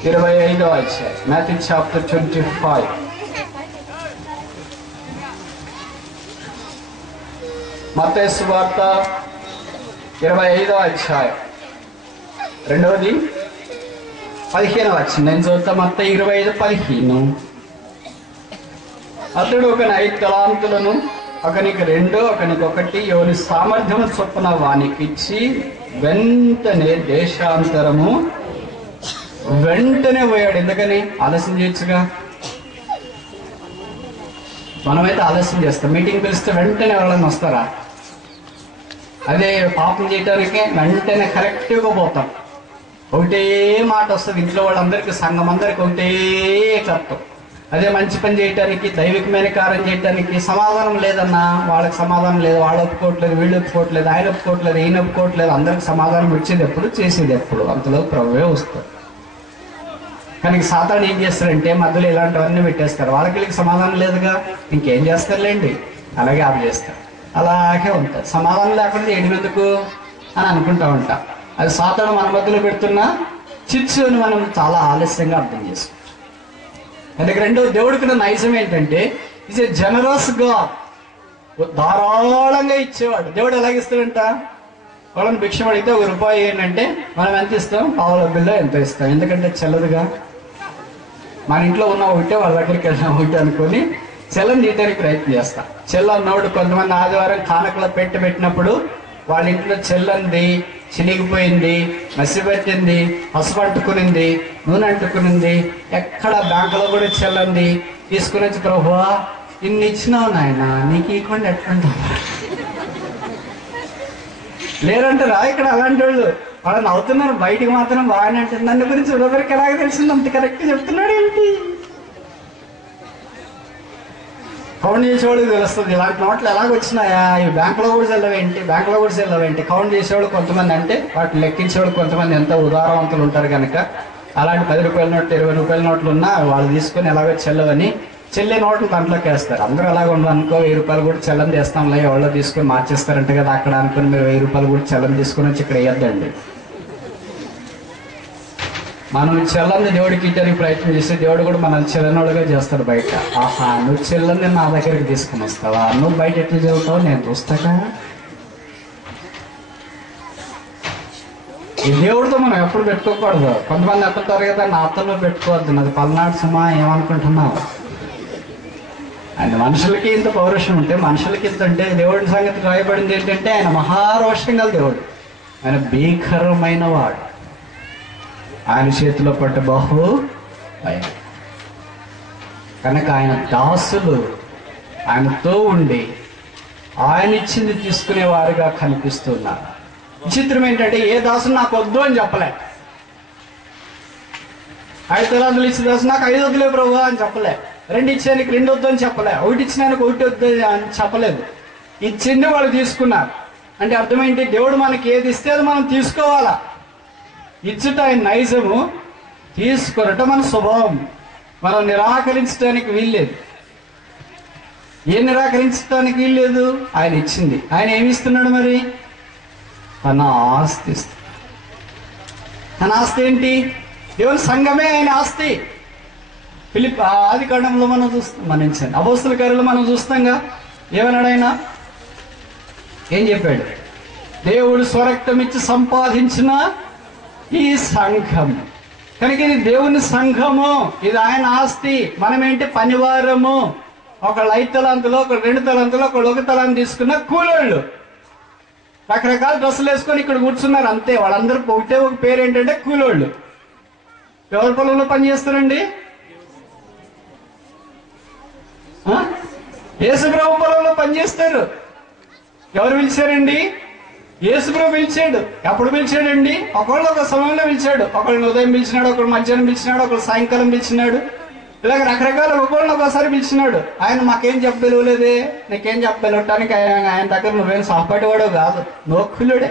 25వ అధ్యాయం, మాథ్యూ చాప్టర్ 25. మత్తయి సువార్త 25వ అధ్యాయం 2వది 15వ వచనం నేను చూద్దాం. మత్తయి 25:15. అతడు ఒకని 5 తలాంతులను, ఒకనికి 2, ఒకనికి 1 ఎవరి సామర్థ్యం చొప్పున వానికి ఇచ్చి వెంటనే దేశాంతరము వెంటనే పోయాడు. ఎందుకని? ఆలస్యం చేయొచ్చుగా. మనమైతే ఆలస్యం చేస్తాం. మీటింగ్ పిలిస్తే వెంటనే ఎవరైనా వస్తారా? అదే పాపం చేయటానికి వెంటనే కరెక్ట్గా పోతాం. ఒకటే మాట వస్తుంది ఇంట్లో వాళ్ళందరికీ, సంఘం అందరికి ఒకటే తత్వం. అదే మంచి పని చేయటానికి, దైవికమైన కార్యం చేయటానికి సమాధానం లేదన్నా, వాళ్ళకి సమాధానం లేదు, వాళ్ళు ఒప్పుకోవట్లేదు, వీళ్ళు ఒప్పుకోవట్లేదు, ఆయన ఒప్పుకోవట్లేదు, ఈయన ఒప్పుకోవట్లేదు. అందరికి సమాధానం వచ్చేది ఎప్పుడు, చేసేది ఎప్పుడు? అంతలో ప్రభువే వస్తారు. కానీ సాతాను ఏం చేస్తారంటే మధ్యలో ఇలాంటివన్నీ పెట్టేస్తారు. వాళ్ళకి సమాధానం లేదుగా, ఇంకేం చేస్తారులేండి, అలాగే ఆపు చేస్తారు. అలాగే ఉంటారు. సమాధానం లేకుండా ఏడిమెందుకు అని అనుకుంటా ఉంటాం. అది సాతాను మన మధ్యలో పెడుతున్న చిచ్చు అని మనం చాలా ఆలస్యంగా అర్థం చేసుకుంటాం. అందుకే రెండో దేవుడికి నైజం ఏంటంటే ఈజ్ ఎ జనరస్ గాడ్, ధారాళంగా ఇచ్చేవాడు. దేవుడు ఎలాగిస్తాడంట? వాళ్ళని భిక్షం అడిగితే ₹1 ఏంటంటే మనం ఎంత ఇస్తాం? పావుల బిల్లో ఎంత ఇస్తాం? ఎందుకంటే చెల్లదుగా. మన ఇంట్లో ఉన్న ఒకటే వాళ్ళ దగ్గరికి వెళ్ళిన ఒకటి అనుకొని చెల్లని తీయడానికి ప్రయత్నం చేస్తాం. చెల్లన్నోడు కొంతమంది ఆదివారం కానుకలో పెట్టినప్పుడు వాళ్ళ ఇంట్లో చెల్లంది చినిగిపోయింది, మసిపెట్టింది, పసుపు అంటుకునింది, నూనె అంటుకునింది, ఎక్కడ బ్యాంకులో కూడా చెల్లంది తీసుకుని వచ్చి, ప్రభువా ఇన్ని ఇచ్చినావు నాయన, నీకు ఇవ్వకుండా ఎట్లుంటావు లేరంటారా? ఇక్కడ అలాంటి వాళ్ళు నవ్వుతున్నారు, బయటికి మాత్రం బాగానే అంటుంది. దాని గురించి ఎవరికి ఎలాగ తెలిసింది? అంత కరెక్ట్ చెప్తున్నాడు ఏంటి? కౌంట్ చేసేవాళ్ళకి తెలుస్తుంది ఇలాంటి నోట్లు ఎలాగ వచ్చినాయా, ఈ బ్యాంకులో కూడా చెల్లవేంటి, బ్యాంకులో కూడా చెల్లవేంటి. కౌంట్ చేసేవాళ్ళు కొంతమంది, అంటే వాటిని లెక్కించేవాళ్ళు కొంతమంది ఎంత ఉదారవంతులు ఉంటారు కనుక అలాంటి ₹10 నోట్లు, ₹20 నోట్లు ఉన్నా వాళ్ళు తీసుకుని ఎలాగో చెల్లవని చెల్లే నోట్లు దాంట్లోకి వేస్తారు. అందరూ అలాగ ఉండరు అనుకో, ₹1000 కూడా చెల్లని చేస్తాంలే, ఎవరో తీసుకుని మార్చేస్తారంట కదా అక్కడ అనుకుని మీరు ₹1000 కూడా చెల్లని తీసుకుని వచ్చి ఇక్కడ వేయద్దండి. మనం చెల్లని దేవుడికి ఇచ్చడానికి ప్రయత్నం చేస్తే దేవుడు కూడా మనల్ని చెల్లనోడుగా చేస్తాడు బయట. ఆహా, నువ్వు చెల్లని నా దగ్గరికి తీసుకుని వస్తావా, నువ్వు బయట ఎట్లా చదువుతావు నేను చూస్తాగా. ఈ దేవుడితో మనం ఎప్పుడు పెట్టుకోకూడదు. కొంతమంది ఎత్తుంటారు కదా, నా అత్తలో పెట్టుకోవద్దు, నాది పల్నాడు సుమా, ఏమనుకుంటున్నావు అని. మనుషులకి ఇంత పౌరుషం ఉంటే, మనుషులకి ఇంత ఉంటే, దేవుడి సంగతి రాయబడింది ఏంటంటే ఆయన మహారోషం గల దేవుడు, ఆయన భీకరమైన వాడు, ఆయన చేతిలో పట్టు బహు భయం. కనుక ఆయన దాసులు ఆయనతో ఉండి ఆయన ఇచ్చింది తీసుకునే వారుగా కనిపిస్తున్నారు. విచిత్రం ఏంటంటే ఏ దాసులు నాకు వద్దు అని చెప్పలే. 5 తలాంతులు ఇచ్చిన దాసు నాకు 5 వద్దులే ప్రభు అని చెప్పలే. 2 ఇచ్చానికి 2 వద్దు అని చెప్పలే. 1 ఇచ్చినానికి 1 వద్దు అని చెప్పలేదు. ఇచ్చింది వాళ్ళు తీసుకున్నారు. అంటే అర్థమేంటి? దేవుడు మనకి ఏది ఇస్తే అది మనం తీసుకోవాలా. ఇచ్చుట ఆయన నైజము, తీసుకొనట మన స్వభావం. మనం నిరాకరించడానికి వీల్లేదు. ఏం నిరాకరించడానికి వీల్లేదు? ఆయన ఇచ్చింది. ఆయన ఏమి ఇస్తున్నాడు మరి? తన ఆస్తి ఇస్తున్నాడు. తన ఆస్తి ఏంటి? దేవుని సంఘమే ఆయన ఆస్తి. ఆదికాండంలో మనం చూస్తాం, మన్నించండి, అపోస్తల కార్యాల్లో మనం చూస్తాంగా. ఏమన్నాడు ఆయన? ఏం చెప్పాడు? దేవుడు స్వరక్తం ఇచ్చి సంపాదించిన ఈ సంఘం. కనుక ఇది దేవుని సంఘము, ఇది ఆయన ఆస్తి. మనమేంటి పనివారము. ఒకళ్ళు 5 తలాంతులు, ఒకళ్ళు 2 తలాంతులు, ఒకళ్ళు 1 తలాంతు తీసుకున్న కూలోళ్ళు రకరకాల డ్రెస్సులు వేసుకొని ఇక్కడ కూర్చున్నారు అంతే. వాళ్ళందరూ ఒకటే ఒక పేరు ఏంటంటే కూలోళ్ళు. ఎవరి పొలంలో పనిచేస్తారండి? యేసుప్రభు పొలంలో పనిచేస్తారు. ఎవరు పిలిచారండి? యేసుప్రభు పిలిచాడు. ఎప్పుడు పిలిచాడండి? ఒకళ్ళు ఒక సమయంలో పిలిచాడు. ఒకళ్ళని ఉదయం పిలిచినాడు, ఒకళ్ళు మధ్యాహ్నం పిలిచినాడు, ఒకళ్ళు సాయంకాలం పిలిచినాడు. ఇలాగ రకరకాల ఒకళ్ళని ఒకసారి పిలిచినాడు. ఆయన మాకేం చెప్పలేదే, నీకేం చెప్పలేటానికి ఆయన దగ్గర నువ్వేం సహపడేవాడో కాదు, నువ్వు కూలుడే.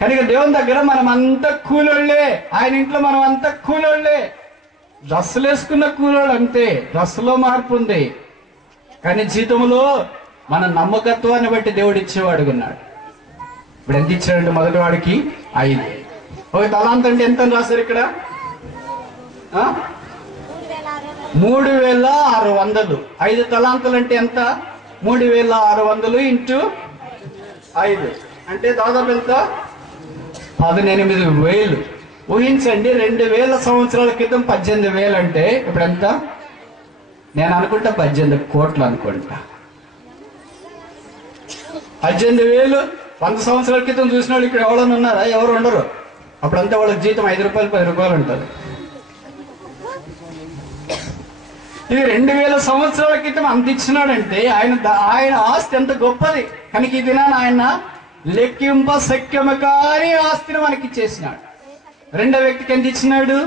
కనుక దేవుని దగ్గర మనం అంతా కూలోళ్ళే. ఆయన ఇంట్లో మనం అంతా కూలోళ్ళే. డ్రెస్సులు వేసుకున్న కూలోళ్ళు అంతే, డ్రెస్సులో మార్పు ఉంది. కానీ జీతంలో మన నమ్మకత్వాన్ని బట్టి దేవుడు ఇచ్చేవాడు ఉన్నాడు. ఇప్పుడు ఎంత ఇచ్చాడంటే మొదటి వాడికి 5. ఒక తలాంత్ అంటే ఎంత అని రాశారు ఇక్కడ? 3600. 5 తలాంతులు అంటే ఎంత? 3600 ఇంటూ 5 అంటే దాదాపు ఎంత? 18,000. ఊహించండి, 2000 సంవత్సరాల క్రితం 18,000 అంటే ఇప్పుడు ఎంత? నేను అనుకుంటా 18 కోట్లు అనుకుంటా. 18,000 100 సంవత్సరాల క్రితం చూసిన వాళ్ళు ఇక్కడ ఎవరైనా ఉన్నారా? ఎవరు ఉండరు. అప్పుడంతా వాళ్ళకి జీతం 5 రూపాయలు 10 రూపాయలు ఉంటుంది. ఇది 2000 సంవత్సరాల క్రితం అంత ఇచ్చినాడంటే ఆయన ఆస్తి ఎంత గొప్పది. కనుక ఈ దినాన్ని ఆయన లెక్కింప శక్యము కాని ఆస్తిని మనకి ఇచ్చేసినాడు. రెండో వ్యక్తికి ఎంత ఇచ్చినాడు?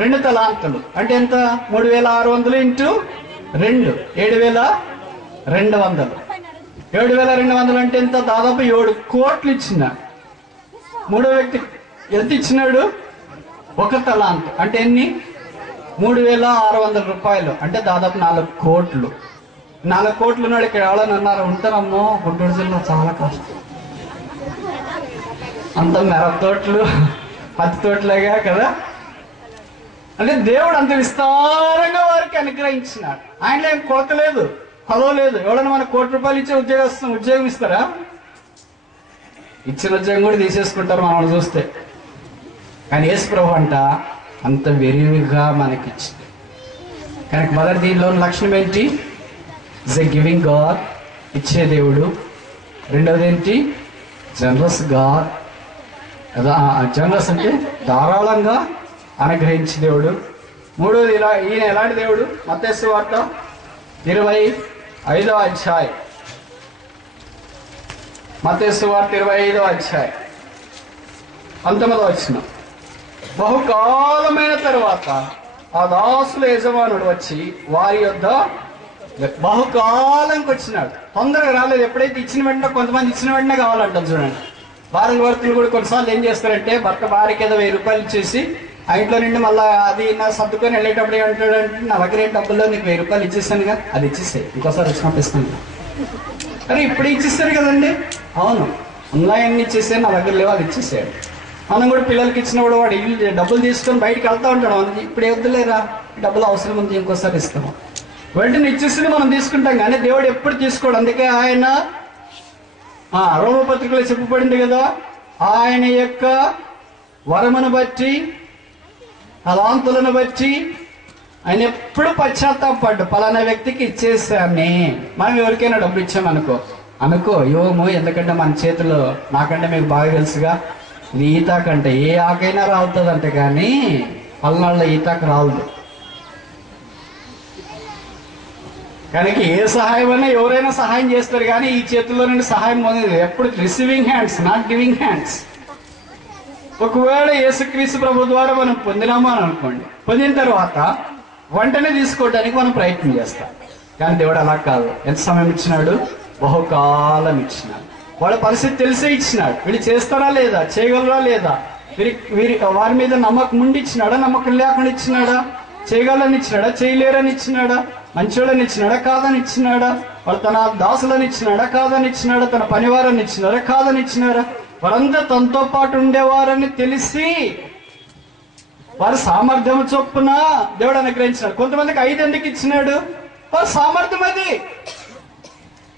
2 తలాంతులు అంటే ఎంత? 3600 ఇంటూ 2 7,200. 7,200 అంటే ఎంత? దాదాపు 7 కోట్లు ఇచ్చినాడు. మూడో వ్యక్తి ఎంత ఇచ్చినాడు? 1 తలాంతు అంటే ఎన్ని? 3,600 రూపాయలు అంటే దాదాపు 4 కోట్లు. 4 కోట్లు ఉన్నాడు. ఇక్కడ ఎవరైనా అన్నారు? ఉంటారమ్మో, గుంటూరు జిల్లా చాలా కష్టం, అంత మిరప తోటలు పత్తి తోటలేగా కదా. అంటే దేవుడు అంత విస్తారంగా వారికి అనుగ్రహించినాడు. ఆయనలో ఏం కొరత లేదు, పదవ లేదు. ఎవడన్నా మనకు 1 కోటి రూపాయలు ఇచ్చే ఉద్యోగం ఇస్తారా? ఇచ్చిన ఉద్యోగం కూడా తీసేసుకుంటారు మనం చూస్తే. కానీ యేసు ప్రభు అంట అంత విరివిగా మనకిచ్చింది. కనుక మొదటి దీనిలో లక్షణం ఏంటి? ఇస్ ఎ గివింగ్ గాడ్, ఇచ్చే దేవుడు. రెండవది ఏంటి? Generous God. జనరస్ అంటే ధారాళంగా అనుగ్రహించే దేవుడు. మూడోది ఈయన ఎలాంటి దేవుడు? మత్తయి సువార్త 25వ అధ్యాయం. మత్తయి సువార్త 25వ అధ్యాయం 19వ వచనం. బహుకాలమైన తర్వాత ఆ దాసుల యజమానుడు వచ్చి వారి యొద్ద బహుకాలంకి వచ్చినాడు. తొందరగా రాలేదు. ఎప్పుడైతే ఇచ్చిన వెంటనే, కొంతమంది ఇచ్చిన వెంటనే కావాలంటాం చూడండి. భర్తలు కూడా కొన్నిసార్లు ఏం చేస్తారంటే, భర్త భార్యకి ఏదో 1000 రూపాయలు ఇచ్చేసి ఆ ఇంట్లో నుండి మళ్ళీ అది నా సర్దుకొని వెళ్ళేటప్పుడు ఏమంటాడంటే, నా దగ్గర ఏ డబ్బుల్లో నీకు 1000 రూపాయలు ఇచ్చేస్తానుగా, అది ఇచ్చేసాయి, ఇంకోసారి వచ్చినప్పుడు ఇస్తాను. అరే ఇప్పుడు ఇచ్చేస్తారు కదండి. అవును, ఆన్లైన్ ఇచ్చేసాను, నా దగ్గర లేవు, అది ఇచ్చేసాడు. మనం కూడా పిల్లలకి ఇచ్చినప్పుడు వాడు డబ్బులు తీసుకొని బయటకు వెళ్తా ఉంటాడు. మనకి ఇప్పుడు వద్దులేరా, డబ్బులు అవసరం ఉంది, ఇంకోసారి ఇస్తాము. వెంటనే ఇచ్చేసి మనం తీసుకుంటాం. కానీ దేవుడు ఎప్పుడు తీసుకోడు. అందుకే ఆయన రోమపత్రికలో చెప్పబడింది కదా, ఆయన యొక్క వరమును బట్టి, తలాంతులను బట్టి ఆయన ఎప్పుడు పశ్చాత్తాపడ్డు. పలానా వ్యక్తికి ఇచ్చేసామే. మనం ఎవరికైనా డబ్బు ఇచ్చామనుకో యోము, ఎందుకంటే మన చేతిలో, నాకంటే మీకు బాగా తెలుసుగా, ఇది ఈతాకంటే ఏ ఆకైనా రాలుతుందంటే, కానీ పల్నాళ్ళ ఈతాకు రాలదు. కనుక ఏ సహాయం అయినా ఎవరైనా సహాయం చేస్తారు, కానీ ఈ చేతుల్లో నుండి సహాయం పొందేది ఎప్పుడు receiving hands, not giving hands. ఒకవేళ యేసుక్రీస్తు ప్రభు ద్వారా మనం పొందినామా అని అనుకోండి, పొందిన తర్వాత వెంటనే తీసుకోవడానికి మనం ప్రయత్నం చేస్తాం. కానీ దేవుడు అలా కాదు. ఎంత సమయం ఇచ్చినాడు? బహుకాలం ఇచ్చినాడు. వాళ్ళ పరిస్థితి తెలిసే ఇచ్చినాడు. వీళ్ళు చేస్తారా లేదా, చేయగలరా లేదా, వారి మీద నమ్మకం ఉండి ఇచ్చినాడా, నమ్మకం లేకుండా ఇచ్చినాడా, చేయగలని ఇచ్చినాడా, చేయలేరని ఇచ్చినాడా, మంచోళ్ళని ఇచ్చినాడా, కాదని ఇచ్చినాడా, వాళ్ళు తన దాసులని ఇచ్చినాడా, కాదని ఇచ్చినాడా, తన పనివారని ఇచ్చినారా, కాదని ఇచ్చినారా, వారంతా తనతో పాటు ఉండేవారని తెలిసి వారి సామర్థ్యం చొప్పున దేవుడు అనుగ్రహించినాడు. కొంతమందికి 5 ఎందుకు ఇచ్చినాడు? వారి సామర్థ్యం అది.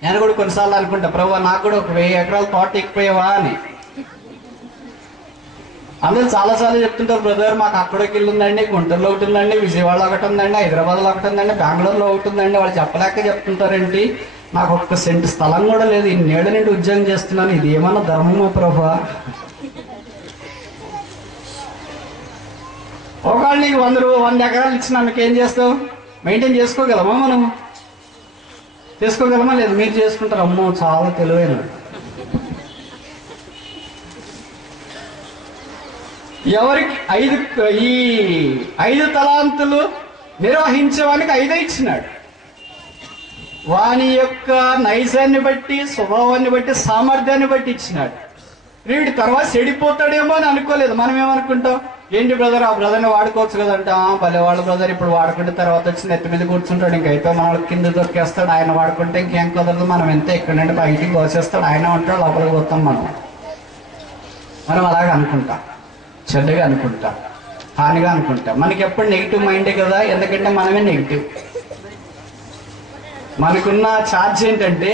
నేను కూడా కొన్నిసార్లు అనుకుంటా, ప్రభు నాకు కూడా ఒక 1000 ఎకరాలు తోట ఎక్కిపోయావా అని. అందరూ చాలాసార్లు చెప్తుంటారు, బ్రదర్ మాకు అక్కడికి ఇల్లు ఉందండి, గుంటూరులో ఒకటి ఉందండి, విజయవాడలో ఒకటి ఉందండి, హైదరాబాద్లో ఒకటి ఉందండి, బెంగళూరులో ఒకటి ఉందండి. వాళ్ళు చెప్పలేక చెప్తుంటారేంటి, నాకు ఒక్క సెంటు స్థలం కూడా లేదు, ఇన్నేళ్ల నుండి ఉద్యోగం చేస్తున్నాను, ఇది ఏమన్నా ధర్మమో ప్రభా? ఒకవేళ నీకు 100 ఎకరాలు ఇచ్చిన ఏం చేస్తావు? మెయింటైన్ చేసుకోగలమా? మనం చేసుకోగలమా? లేదు, మీరు చేసుకుంటారు. అమ్మో చాలా తెలివైన. ఎవరికి ఈ 5 తలాంతులు నిర్వహించేవానికి 5 ఇచ్చినాడు. వాని యొక్క నైజాన్ని బట్టి, స్వభావాన్ని బట్టి, సామర్థ్యాన్ని బట్టి ఇచ్చినాడు. వీడి తర్వాత చెడిపోతాడేమో అని అనుకోలేదు. మనం ఏమనుకుంటాం, ఏంటి బ్రదర్ ఆ బ్రదర్ని వాడుకోవచ్చు కదంటే, భలే వాళ్ళ బ్రదర్ ఇప్పుడు వాడుకుంటే తర్వాత వచ్చి నెత్తి మీద కూర్చుంటాడు, ఇంకైతే మన కింద దొరికేస్తాడు, ఆయన వాడుకుంటే ఇంకేం కుదరదు, మనం ఎంత ఇక్కడ నుండి బయటికి కోసేస్తాడు, ఆయన ఉంటాడు, లోపలికి పోతాం. మనం అలాగే అనుకుంటాం, చెడ్డగా అనుకుంటాం, హానిగా అనుకుంటాం. మనకి ఎప్పుడు నెగిటివ్ మైండే కదా, ఎందుకంటే మనమే నెగిటివ్. మనకున్న ఛార్జ్ ఏంటంటే,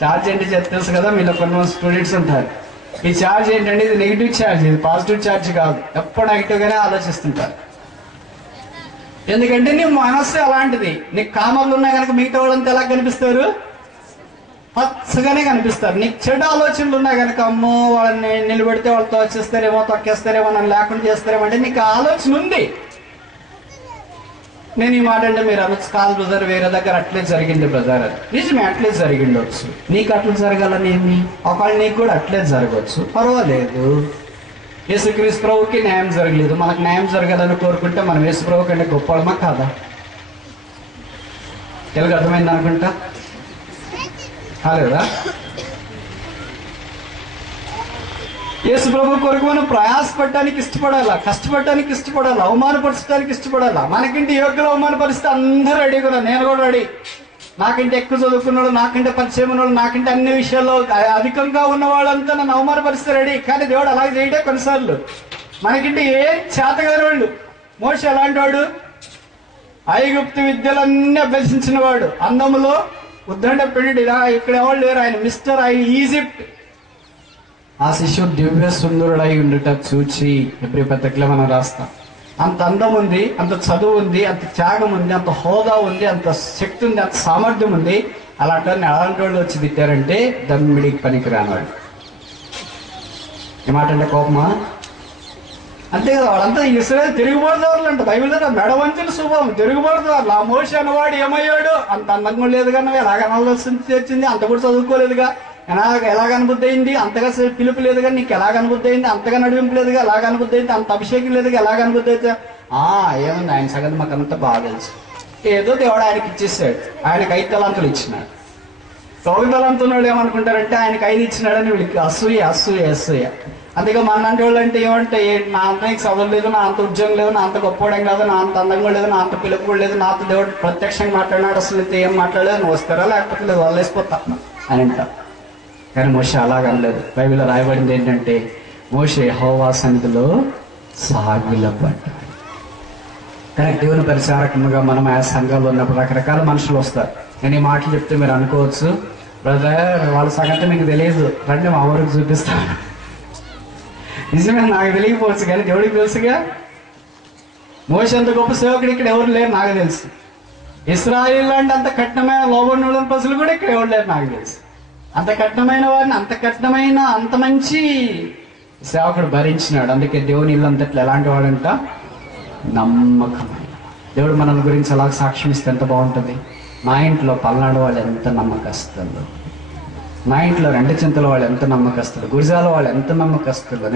ఛార్జ్ ఏంటి తెలుసు కదా, మీలో కొంతమంది స్టూడెంట్స్ ఉంటారు. ఈ ఛార్జ్ ఏంటంటే ఇది నెగిటివ్ ఛార్జ్, ఇది పాజిటివ్ ఛార్జ్ కాదు. ఎప్పుడు నెగిటివ్ గానే ఆలోచిస్తుంటారు. ఎందుకంటే నీ మనస్సు అలాంటిది. నీకు కామర్లు ఉన్నాయి కనుక మిగతా వాళ్ళంతా ఎలా కనిపిస్తారు? పచ్చగానే కనిపిస్తారు. నీకు చెడు ఆలోచనలు ఉన్నాయి కనుక, అమ్మో వాళ్ళని నిలబెడితే వాళ్ళతో వచ్చేస్తారేమో, తొక్కేస్తారేమో, నన్ను లేకుండా చేస్తారేమో అంటే నీకు ఆలోచన ఉంది. నేను ఈ మాట అంటే మీరు అనొచ్చు, కాదు బ్రదర్ వేరే దగ్గర అట్లే జరిగింది బ్రదర్ అని. నిజమే, అట్లే జరిగిండొచ్చు. నీకు అట్లా జరగాలని ఏమి? ఒకవేళ నీకు కూడా అట్లే జరగవచ్చు, పర్వాలేదు. యేసుక్రీస్తు ప్రభుకి న్యాయం జరగలేదు, మనకు న్యాయం జరగాలని కోరుకుంటే మనం యేసు ప్రభు కంటే గొప్పవాళ్ళమా కాదా? తెలుగు అర్థమైంది అనుకుంటా, కాలేదా? యేసు ప్రభు కొరకు మనం ప్రయాసపడటానికి ఇష్టపడాలా, కష్టపడటానికి ఇష్టపడాలా, అవమానపరచడానికి ఇష్టపడాలా. మనకంటే యోగ్యులు అవమానపరిస్తే అందరూ రెడీగా ఉన్నారు, నేను కూడా రెడీ. నాకంటే ఎక్కువ చదువుకున్నాడు, నాకంటే పరిచయం ఉన్నాడు, నాకంటే అన్ని విషయాల్లో అధికంగా ఉన్న వాళ్ళంతా నన్ను అవమానపరిస్తే రెడీ. కానీ దేవుడు అలాగే చేయడే కొన్నిసార్లు. మనకంటే ఏం చేతగాని వాళ్ళు. మోషే ఎలాంటి వాడు? ఐగుప్తు విద్యలన్నీ అభ్యసించిన వాడు, అందములో ఉద్దండ పెళ్ళి. ఇలా ఇక్కడ ఎవరు లేరు, ఆయన మిస్టర్ ఈజిప్ట్. ఆ శిష్యుడు దివ్య సుందరుడై ఉండుట చూచి ఎప్పుడు పత్రికలో మనం రాస్తాం. అంత అందం ఉంది, అంత చదువు ఉంది, అంత త్యాగం ఉంది, అంత హోదా ఉంది, అంత శక్తి ఉంది, అంత సామర్థ్యం ఉంది. అలాంటి అలాంటి వాళ్ళు వచ్చి తిట్టారంటే దమ్మిడికి పనికిరాని వాళ్ళు. ఏమాటంటే కోపమా? అంతే కదా, వాళ్ళంతా ఇస్రాయేల్ తిరుగుబడదారులు అంట. బైబిల్ మెడవంచిన స్వభావం, తిరుగుబడదారులు. ఆ మోషే అన్నవాడు ఏమయ్యాడు? అంత అందంగా లేదు కానీ ఎలాగ అనాల్సింది తెచ్చింది, అంత కూడా చదువుకోలేదుగా, ఎలాగ అనుబుద్ధి అయింది, అంతగా పిలుపు లేదు కానీ నీకు ఎలాగ అనుబుద్ధి అయింది, అంతగా నడిపింపు లేదుగా, ఎలాగ అనుబుద్ధి అయింది, అంత అభిషేకం లేదుగా, ఎలాగ అనుబుద్ధి అయితే ఏముంది ఆయన సంగతి మాకు అంతా బాగా తెలుసు. ఏదో దేవుడు ఆయనకి ఇచ్చేసాడు. ఆయనకు 5 తలాంతులు ఇచ్చినాడు. 1 తలాంతున్న వాళ్ళు ఏమనుకుంటారంటే ఆయనకు 5 ఇచ్చినాడని వీళ్ళకి అసూయ అసూయ అసూయ. అందుకే మన అంటే వాళ్ళు అంటే ఏమంటే, నా అంత నీకు చదువు లేదు, నా అంత ఉద్యోగం లేదు, నా అంత గొప్పవడం కాదు, నా అంత అందంగా లేదు, నా అంత పిలుపు కూడా లేదు, నాతో దేవుడు ప్రత్యక్షంగా మాట్లాడినాడు, అసలు ఏం మాట్లాడలేదు, నువ్వు వస్తారా లేకపోతే లేదు వదిలేసిపోతా అని అంట. కానీ మోషే అలాగనలేదు. బైబిల్లో రాయబడింది ఏంటంటే, మోషే యెహోవా సన్నిధిలో సాగిలపడ్డాడు. కానీ దేవుని పరిచారకంగా మనం ఆ సంఘాల్లో ఉన్నప్పుడు రకరకాల మనుషులు వస్తారు. నేను ఈ మాటలు చెప్తే మీరు అనుకోవచ్చు, బ్రదర్ వాళ్ళ సంగతి మీకు తెలియదు, రండి మా ఊరికి చూపిస్తాను. నిజమే, నాకు తెలియకపోవచ్చు కానీ దేవుడికి తెలుసుగా. మోషే అంత గొప్ప సేవకుడు ఇక్కడ ఎవరు లేరు నాకు తెలుసు. ఇశ్రాయేలు లాంటి అంత కఠినమైన లోబడిన ప్రజలు కూడా ఇక్కడ ఎవరు లేరు నాకు తెలుసు. అంత కఠినమైన వారిని, అంత కఠినమైన అంత మంచి సేవకుడు భరించినాడు. అందుకే దేవుని ఇల్లు అంతట్లో ఎలాంటి వాడంట? నమ్మకమైన. దేవుడు మన గురించి అలా సాక్ష్యం ఇస్తే ఎంత బాగుంటుంది. మా ఇంట్లో పల్నాడు వాళ్ళు ఎంత నమ్మకస్తులు, మా ఇంట్లో 2 చింతల వాళ్ళు ఎంత నమ్మకస్తులు, గురిజాల వాళ్ళు ఎంత నమ్మకస్తులు,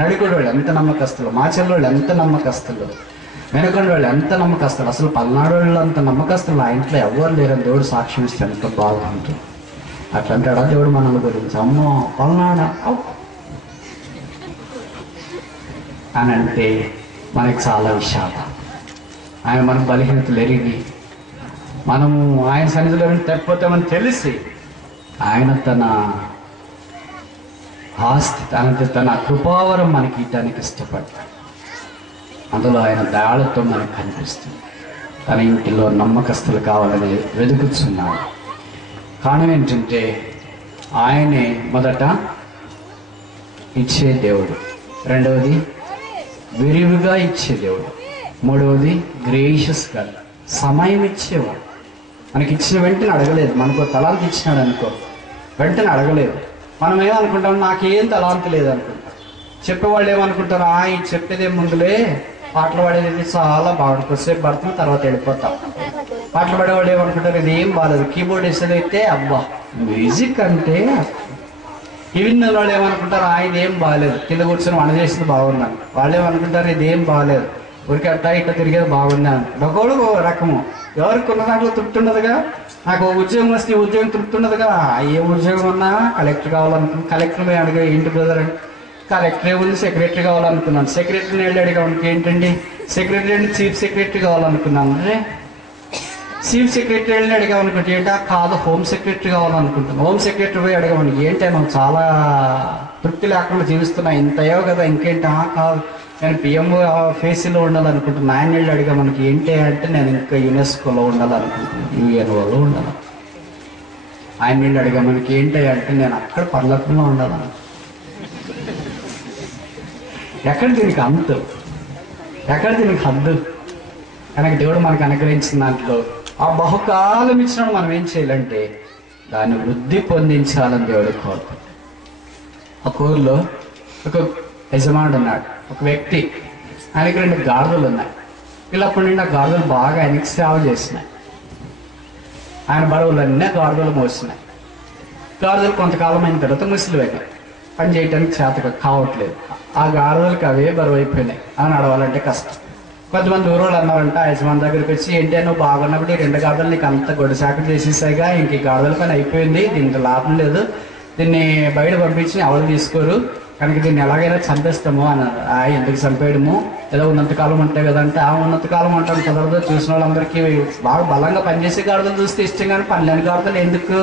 నడికొండ వాళ్ళు ఎంత నమ్మకస్తులు, మాచెల్ల వాళ్ళు ఎంత నమ్మకస్తులు, వెనకొండ వాళ్ళు ఎంత నమ్మకస్తులు. అసలు పల్నాడు వాళ్ళు అంత నమ్మకస్తులు ఆ ఇంట్లో ఎవరు లేరని దేవుడు సాక్ష్యం ఇస్తే ఎంత బాగుంటుంది. అట్లా అంటాడా దేవుడు మన గురించి? అమ్మో పల్నాడా అని అంటే మనకి చాలా విషాదం. ఆయన మన బలహీనతలు ఎరిగి మనము ఆయన సన్నిధిలో తప్పిపోతామని తెలిసి ఆయన తన ఆస్తి తన కృపావరం మనకి ఇవ్వడానికి ఇష్టపడ్డాడు. అందులో ఆయన దయాళతో మనకు కనిపిస్తుంది. తన ఇంటిలో నమ్మకస్తులు కావాలని వెతుకుతున్నాడు. కారణం ఏంటంటే ఆయనే మొదట ఇచ్చే దేవుడు. రెండవది విరివిగా ఇచ్చే దేవుడు. మూడవది గ్రేషియస్ గా సమయం ఇచ్చేవాడు. మనకి ఇచ్చిన వెంటనే అడగలేదు. మనకు తలాంతి ఇచ్చినాడు అనుకో, వెంటనే అడగలేదు. మనం ఏమనుకుంటాం, నాకేం తలాంతి లేదు అనుకుంటాం. చెప్పేవాళ్ళు ఏమనుకుంటారు, ఇది చెప్పేదే ముందులే, పాటలు పాడేది చాలా బాగుంటుంది, కొద్దిసేపు పడుతుంది తర్వాత వెళ్ళిపోతాం. పాటలు పాడేవాళ్ళు ఏమనుకుంటారు, ఇది ఏం బాగాలేదు. కీబోర్డ్ వేసేదైతే అబ్బా మ్యూజిక్ అంటే. విన్న వాళ్ళు ఏమనుకుంటారు, ఇది ఏం బాగాలేదు, కింద కూర్చొని వంట చేసేది బాగుందని. వాళ్ళు ఏమనుకుంటారు, ఇది ఏం బాగాలేదు, ఊరికి అట్టా ఇట్లా తిరిగేది బాగుంది అని. ఒకడు రకము. ఎవరికి ఉన్న దాంట్లో తృప్తి ఉండదుగా. నాకు ఉద్యోగం వస్తే ఉద్యోగం తృప్తి ఉండదుగా. ఏ ఉద్యోగం ఉన్నా కలెక్టర్ కావాలనుకున్నాను, కలెక్టర్ అడిగా ఏంటి బ్రదర్ అంటే, కలెక్టరే ఉంది, సెక్రటరీ కావాలనుకున్నాను. సెక్రటరీని వెళ్ళి అడిగా ఏంటండి, సెక్రటరీ అంటే చీఫ్ సెక్రటరీ కావాలనుకున్నాను. అంటే చీఫ్ సెక్రటరీ వెళ్ళి అడిగామనుకుంటే ఏంటా, కాదు హోమ్ సెక్రటరీ కావాలనుకుంటున్నాను. హోమ్ సెక్రటరీ పోయి అడిగామని, ఏంటి మనం చాలా తృప్తి లేకుండా జీవిస్తున్నా, ఇంత అయ్యో కదా, ఇంకేంటి, కాదు నేను పిఎం ఫేసీలో ఉండాలనుకుంటున్నాను. ఆయన వెళ్ళి అడిగా మనకి ఏంటి అంటే, నేను ఇంకా యునెస్కోలో ఉండాలనుకుంటున్నాను, యుఎన్ఓలో ఉండాలి. ఆయన వెళ్ళి అడిగా మనకి ఏంటి అంటే, నేను అక్కడ పర్లకంలో ఉండాలను. ఎక్కడ దీనికి అంతు, ఎక్కడ దీనికి హద్దు? కనుక దేవుడు మనకు అనుగ్రహించిన దాంట్లో ఆ బహుకాలం ఇచ్చినప్పుడు మనం ఏం చేయాలంటే దాన్ని వృద్ధి పొందించాలని దేవుడు కోరుతాడు. ఒక ఊరిలో ఒక యజమానుడు ఉన్నాడు, ఒక వ్యక్తి. ఆయనకి 2 గాడిదలు ఉన్నాయి. పిల్లప్పటి నుండి ఆ గాడిదలు బాగా ఆయనకి సేవ చేసినాయి. ఆయన బరువులన్నీ గాడిదలు మోసినాయి. గాడిదలు కొంతకాలం అయిన తర్వాత ముసలిపోయినాయి, పని చేయడానికి చేత కావట్లేదు. ఆ గాడిదలకు అవే బరువు అయిపోయినాయి, అవి నడవాలంటే కష్టం. కొంతమంది ఊరోళ్ళు అన్నారంట ఆ యజమాని దగ్గరికి వచ్చి, ఏంటి నువ్వు బాగున్నప్పుడు ఈ 2 గాడిదలు నీకు అంత గొడసాకలు చేసేసాయిగా, ఇంక ఈ గాడిదల పని అయిపోయింది, దీనికి లాభం లేదు, దీన్ని బయట పంపించి ఎవరు తీసుకోరు, కనుక దీన్ని ఎలాగైనా చంపేస్తాము అన్నారు. ఎందుకు చంపేయడము, ఏదో ఉన్నంతకాలం ఉంటాయి కదా అంటే, ఉన్నంతకాలం అంటాను కుదరదు, చూసిన వాళ్ళందరికీ బాగా బలంగా పనిచేసే గాడిదలు చూస్తే ఇష్టం, కానీ పనిలేని గాడిదలు ఎందుకు?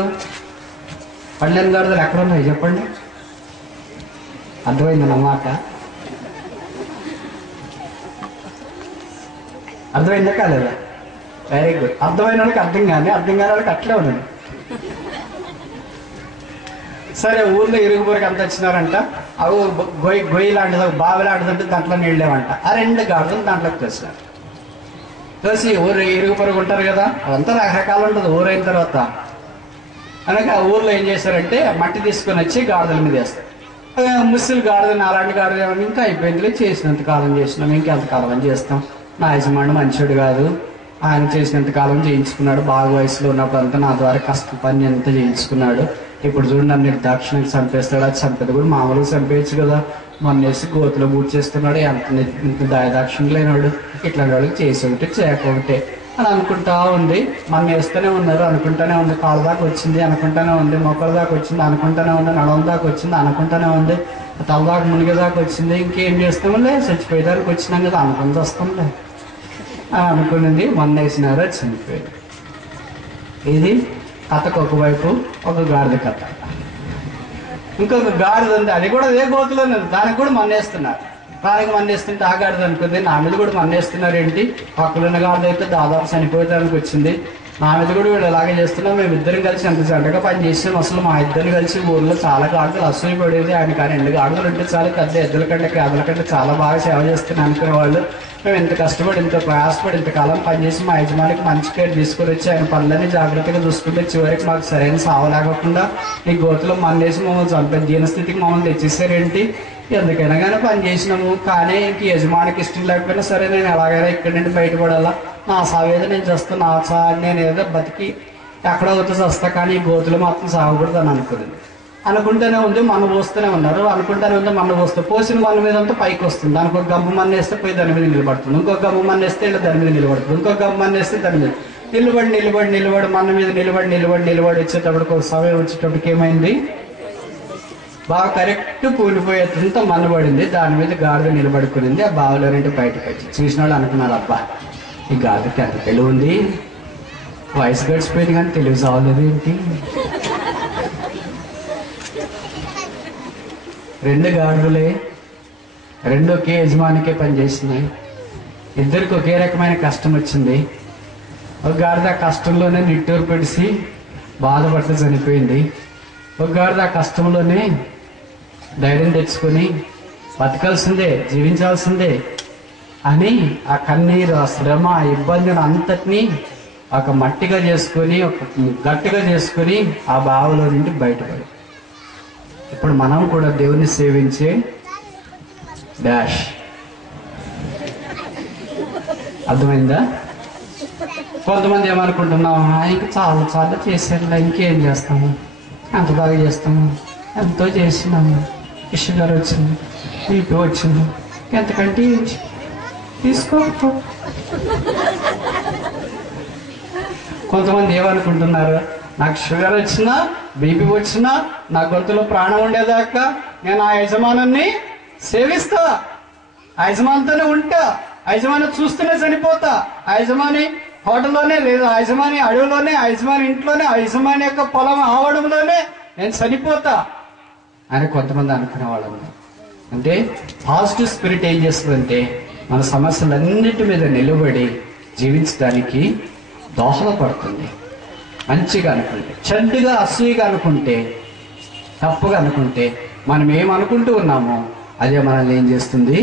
పనిలేని గాడిదలు ఎక్కడ ఉన్నాయి చెప్పండి? అర్థమైంది అన్నమాట. అర్థమైందా కాలేదా? Very good. అర్థమైన వాళ్ళకి అర్థం కానీ, అర్థం కాని వాళ్ళకి అట్లే ఉన్నది. సరే, ఊర్లో ఇరుగు పొరకు అంత వచ్చినారంట. అవి గొయ్యి లాంటిది, బావి లాంటిదంటే దాంట్లో నీళ్ళేమంట. ఆ 2 గాడిదలు దాంట్లోకి తోసినారు. తోసి ఊరు ఇరుగు పొరకు ఉంటారు కదా, అదంతా రకరకాలు ఉంటుంది ఊరైన తర్వాత. అనగా ఊర్లో ఏం చేశారంటే మట్టి తీసుకొని వచ్చి గాడిదల మీద వేస్తారు. ముస్లిం గాడిద అలాంటి గాడిద ఇంకా అయిపోయింది, చేసినంత కాలం చేసినాం, ఇంకెంతకాలం అని చేస్తాం. నా యజమానుడు మంచోడు కాదు, ఆయన చేసినంత కాలం చేయించుకున్నాడు, బాగా వయసులో ఉన్నప్పుడు అంతా నా ద్వారా కష్ట పని అంతా చేయించుకున్నాడు. ఇప్పుడు చూడు నన్ను నిర్దాక్షిణ్యంగా చంపేస్తాడు. అది చంపేది కూడా మామూలుగా చంపేయచ్చు కదా, మొన్నేసి గోతులో బూట్ చేస్తున్నాడు, ఎంత దయదాక్షిణ్యం లేనాడు, ఇట్లాంటి వాళ్ళకి చేసి ఒకటి చేయకొకటే అని అనుకుంటా ఉంది. మన వేస్తూనే ఉన్నారు, అనుకుంటానే ఉంది, కాళ్ళ దాకా వచ్చింది అనుకుంటానే ఉంది, మొక్కల దాకా వచ్చింది అనుకుంటానే ఉంది, నడవ దాకా వచ్చింది అనుకుంటానే ఉంది, తల దాకా మునిగేదాకా వచ్చింది. ఇంకేం చేస్తాములే, చచ్చిపోయేదానికి వచ్చినాం కదా అనుకుంటూ వస్తాంలే అనుకున్నది. మొన్న వేసినారో చనిపోయింది. ఇది కథకు ఒకవైపు ఒక గాడిద కథ. ఇంకొక గాడిద ఉంది, అది కూడా అదే గోతులోనే ఉంది, దానికి కూడా మన్నేస్తున్నారు. దానికి మన్నేస్తుంటే ఆ గాడిద అనుకుంది, నా మీద కూడా మన్నేస్తున్నారు ఏంటి, పక్కలున్న గాడిద అయితే దాదాపు చనిపోయేదానికి వచ్చింది, నా మీద కూడా వీళ్ళు ఎలాగే చేస్తున్నాం, మేము ఇద్దరం కలిసి ఎంత జంటగా పని చేసాం, అసలు మా ఇద్దరు కలిసి ఊర్లో చాలా గాడిదలు అసూయ పడేది. ఆయన కానీ 2 గాడిదలు ఉంటే చాలా పెద్ద ఎద్దుల కంటే గాడిదల కంటే చాలా బాగా సేవ చేస్తున్నాం అనుకునేవాళ్ళు. మేము ఇంత కష్టపడి ఇంత ప్రయాసపడి ఇంతకాలం పనిచేసి మా యజమానికి మంచి కేర్ తీసుకొని వచ్చి ఆయన పనులన్నీ జాగ్రత్తగా చూసుకుంటే చివరికి మాకు సరైన సావలేకుండా ఈ గోతులో మన్నేసి మమ్మల్ని చంపే దీనస్థితికి మమ్మల్ని తెచ్చేసారేంటి, ఎందుకైనా కానీ పని చేసినాము, కానీ ఇంక యజమానికి ఇష్టం లేకపోయినా సరే నేను ఎలాగైనా ఇక్కడి నుండి బయటపడాలా, నా సావేదో నేను చేస్తాను, నా నేను ఏదో బతికి ఎక్కడో అవుతుంది వస్తా, కానీ ఈ గోతులు మాత్రం సాగకూడదు అని అనుకున్నది. అనుకుంటూనే ఉంది, మన్ను పోస్తూనే ఉన్నారు, అనుకుంటూనే ఉంది, మన్ను పోస్తే పోసిన మన్ను మీద అంతా పైకి వస్తుంది. దానికి ఒక గమ్ము మన్ను వేస్తే పోయి దాని మీద నిలబడుతుంది, ఇంకొక గమ్ము మన్ను వేస్తే ఇలా దాని మీద నిలబడుతుంది, ఇంకొక గమ్ము మన్ను వేస్తే దాని మీద నిలబడి మన్ను మీద నిలబడి వచ్చేటప్పటికి ఒక సమయం వచ్చేటప్పటికి ఏమైంది, బాగా కరెక్ట్ కూలిపోయేంత మన్ను పడింది. దాని మీద గాడిద నిలబడుకునింది. ఆ బావిలో నుండి బయటకు వచ్చి చూసిన వాళ్ళు అనుకున్నారు, అబ్బా ఈ గాడిదకి ఎంత తెలివి ఉంది, వయసు గడిచిపోయింది కానీ తెలివి సావలేదు ఏంటి. 2 గాడిదలే, 2 ఒకే యజమానికే పనిచేస్తున్నాయి, ఇద్దరికి ఒకే రకమైన కష్టం వచ్చింది. ఒక గాడిద కష్టంలోనే నిట్టూరు పెడిసి బాధపడితే చనిపోయింది, ఒక గాడిద కష్టంలోనే ధైర్యం తెచ్చుకొని బతకాల్సిందే, జీవించాల్సిందే అని ఆ కన్నీరు, ఆ శ్రమ, ఆ ఇబ్బందిని అంతటినీ ఒక మట్టిగా చేసుకొని, ఒక గట్టిగా చేసుకొని ఆ బావిలో నుండి బయటపడి ఇప్పుడు మనం కూడా దేవుని సేవించే డాష్. అర్థమైందా? కొంతమంది ఏమనుకుంటున్నాం, ఇంకా చాలా చాలా చేశారులే, ఇంకేం చేస్తాము, ఎంత బాగా చేస్తాము, ఎంతో చేసినాము, షుగర్ వచ్చింది, బీపీ వచ్చింది, ఎంతకంటే తీసుకో. కొంతమంది ఏమనుకుంటున్నారు, నాకు షుగర్ వచ్చినా బీపీ వచ్చినా నా గొంతులో ప్రాణం ఉండేదాకా నేను ఆ యజమానుని సేవిస్తా, ఆ యజమానితోనే ఉంటా, ఆ యజమాని చూస్తూనే చనిపోతా, ఆ యజమాని హోటల్లోనే, లేదా ఆ యజమాని అడవిలోనే, ఆ యజమాని ఇంట్లోనే, ఆ యజమాని యొక్క పొలం ఆవడంలోనే నేను చనిపోతా అని కొంతమంది అనుకునే వాళ్ళు. అంటే పాజిటివ్ స్పిరిట్ ఏం చేస్తుందంటే మన సమస్యలన్నిటి మీద నిలబడి జీవించడానికి దోహదపడుతుంది. మంచిగా అనుకుంటే, చెడ్డగా అసూయగా అనుకుంటే, తప్పుగా అనుకుంటే, మనం ఏమనుకుంటూ ఉన్నామో అదే మనల్ని ఏం చేస్తుంది,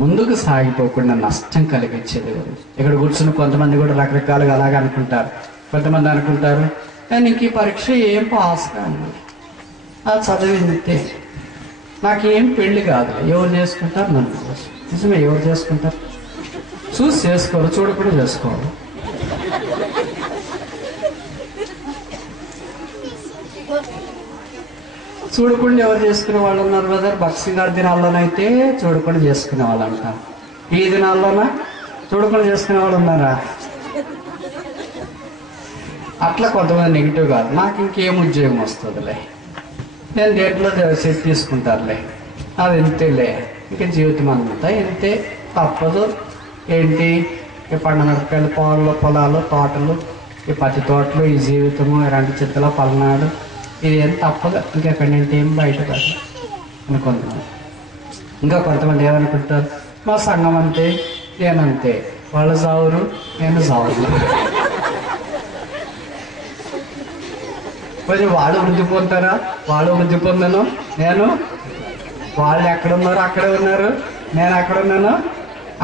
ముందుకు సాగిపోకుండా నష్టం కలిగించేది. ఇక్కడ కూర్చుని కొంతమంది కూడా రకరకాలుగా అలాగే అనుకుంటారు. కొంతమంది అనుకుంటారు, నేను ఇంక ఈ పరీక్ష ఏం పాస్ కాను, ఆ చదివింది నాకేం పెళ్లి కాదు, ఎవరు చేసుకుంటారు నన్ను. నిజమే, ఎవరు చేసుకుంటారు? చూసి చేసుకోవాలి, చూడకుండా చేసుకోవాలి. చూడకుండా ఎవరు చేసుకునే వాళ్ళు ఉన్నారు కదా, బక్సింగ్ గారి దినాల్లోనైతే చూడకుండా చేసుకునే వాళ్ళు అంటారు. ఈ దినాల్లోనా చూడకుండా చేసుకునే వాళ్ళు ఉన్నారా? అట్లా కొంతమంది నెగిటివ్ కాదు, నాకు ఇంకేం ఉద్యోగం వస్తుందిలే, నేను దేంట్లో సెట్ తీసుకుంటారులే, అది ఎంతేలే, ఇంకా జీవితం అంతా ఎంతే, తప్పదు. ఏంటి ఈ పండుగ పొలాలు, తోటలు, ఈ పత్తి తోటలు, ఈ జీవితము, ఇలాంటి చిత్తల పల్నాడు, ఇది ఏం తప్పదు, ఇంకెక్కడి నుండి ఏం బయట కాదు అనుకుంటున్నాను. ఇంకా కొంతమంది ఏమనుకుంటారు, మా సంఘం అంతే, నేనంతే, వాళ్ళు సావురు, నేను సావురు. కొంచెం వాళ్ళు వృద్ధి పొందుతారా, వాళ్ళు వృద్ధి పొందను, నేను, వాళ్ళు ఎక్కడున్నారు అక్కడే ఉన్నారు, నేను ఎక్కడున్నాను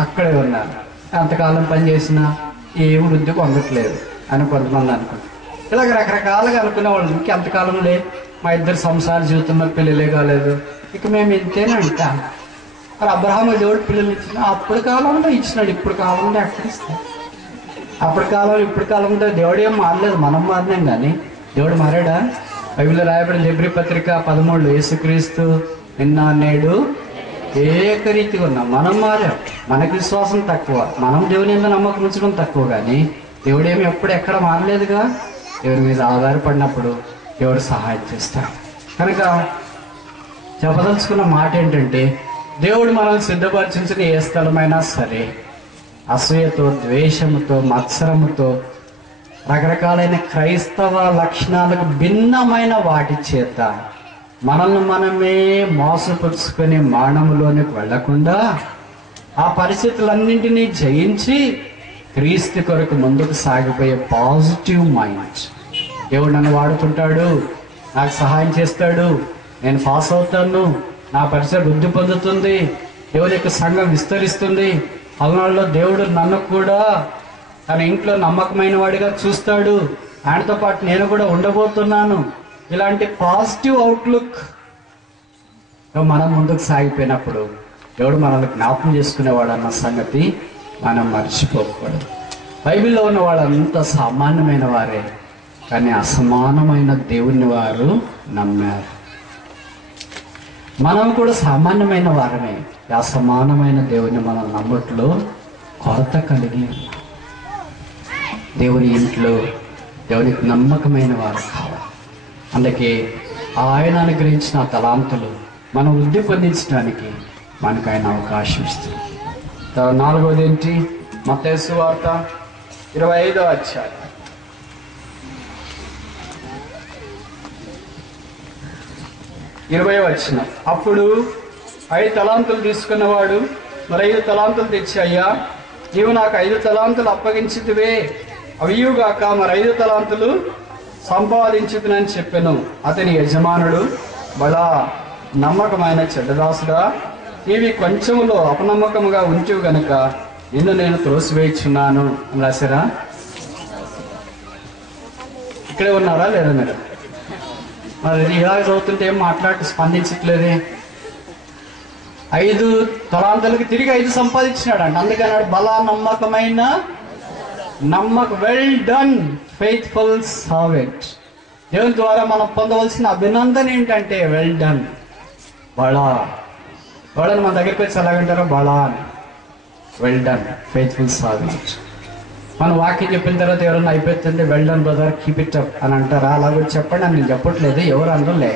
అక్కడే ఉన్నాను, ఎంతకాలం పనిచేసినా ఏం వృద్ధి పొందట్లేదు అని కొంతమంది అనుకుంటారు. ఇలాగ రకరకాలుగా అనుకునే వాళ్ళు. ఇంకెంతకాలం లే, మా ఇద్దరు సంసార జీవితంలో పిల్లలే కాలేదు, ఇక మేము ఇంతేనే అంటాం. మరి అబ్రహాము దేవుడు పిల్లలు ఇచ్చిన అప్పుడు కాలంలో ఇచ్చినాడు, ఇప్పుడు కాలంలో ఎక్కడ ఇస్తాడు? అప్పటి కాలం ఇప్పుడు కాలంలో దేవుడు ఏం మారలేదు, మనం మారినాం. కానీ దేవుడు మారాడా? బైబిల్లో రాయబడిన హెబ్రీ పత్రిక 13 యేసుక్రీస్తు నిన్న నేడు ఏకరీతిగా ఉన్నాం. మనం మారాం, మనకి విశ్వాసం తక్కువ, మనం దేవుని మీద నమ్మకం ఉంచడం తక్కువ. కానీ దేవుడేమి ఎప్పుడు ఎక్కడ మారలేదుగా. దేవుని మీద ఆధారపడినప్పుడు దేవుడు సహాయం చేస్తాడు. కనుక చెప్పదలుచుకున్న మాట ఏంటంటే, దేవుడు మనల్ని సిద్ధపరిచిన ఏ స్థలమైనా సరే అసూయతో, ద్వేషముతో, మత్సరముతో, రకరకాలైన క్రైస్తవ లక్షణాలకు భిన్నమైన వాటి చేత మనల్ని మనమే మోసపుచ్చుకొని మరణంలోనికి వెళ్లకుండా ఆ పరిస్థితులన్నింటినీ జయించి క్రీస్తు కొరకు ముందుకు సాగిపోయే పాజిటివ్ మైండ్. దేవుడు నన్ను వాడుతుంటాడు, నాకు సహాయం చేస్తాడు, నేను పాస్ అవుతాను, నా పరిసర వృద్ధి పొందుతుంది, దేవుని యొక్క సంఘం విస్తరిస్తుంది, పల్నాడులో దేవుడు నన్ను కూడా తన ఇంట్లో నమ్మకమైన వాడిగా చూస్తాడు, ఆయనతో పాటు నేను కూడా ఉండబోతున్నాను. ఇలాంటి పాజిటివ్ అవుట్లుక్ మనం ముందుకు సాగిపోయినప్పుడు దేవుడు మనల్ని జ్ఞాపకం చేసుకునేవాడు అన్న సంగతి మనం మర్చిపోకూడదు. బైబిల్లో ఉన్న వాళ్ళంతా సామాన్యమైన వారే, కానీ అసమానమైన దేవుణ్ణి వారు నమ్మారు. మనం కూడా సామాన్యమైన వారమే, అసమానమైన దేవుని మనం నమ్మట్లో కొరత కలిగి ఉన్నాం. దేవుని ఇంట్లో దేవునికి నమ్మకమైన వారు కావాలి. అందుకే ఆయన అనుగ్రహించిన తలాంతులు మనం వృద్ధి పొందించడానికి మనకు ఆయన అవకాశం ఇస్తుంది. 4వది ఏంటి? మత్తయి సువార్త 25వ అధ్యాయం 20వ వచనం. అప్పుడు 5 తలాంతులు తీసుకున్నవాడు మరి 5 తలాంతులు తెచ్చి, అయ్యా నీవు నాకు 5 తలాంతులు అప్పగించితివే, అవియుగాక మరి 5 తలాంతులు సంపాదించుతునని చెప్పెను. అతని యజమానుడు, బలా నమ్మకమైన చెడ్డదాసుడా, ఇవి కొంచెంలో అపనమ్మకముగా ఉంచు గనుక నిన్ను నేను త్రోసివేయుచున్నాను అని రాశారా? ఇక్కడే ఉన్నారా లేదా మీరు? మరి ఇలా చదువుతుంటే ఏం మాట్లాడి స్పందించట్లేదే. 5 తలాంతులకి తిరిగి 5 సంపాదించినాడు అంట. అందుకన్నాడు బలా నమ్మకమైన వెల్ డన్ ఫెయిత్ఫుల్ సర్వెంట్. దేవుని ద్వారా మనం పొందవలసిన అభినందన ఏంటంటే వెల్ డన్. వాళ్ళని మన దగ్గరికి వచ్చి ఎలాగంటారో బలా అని. Well done faithful servant. మనం వాక్యం చెప్పిన తర్వాత ఎవరన్నా అయిపోతుంటే well done brother keep it up అని అంటారా? అలాగే చెప్పండి అని నేను చెప్పట్లేదు, ఎవరు అనలే.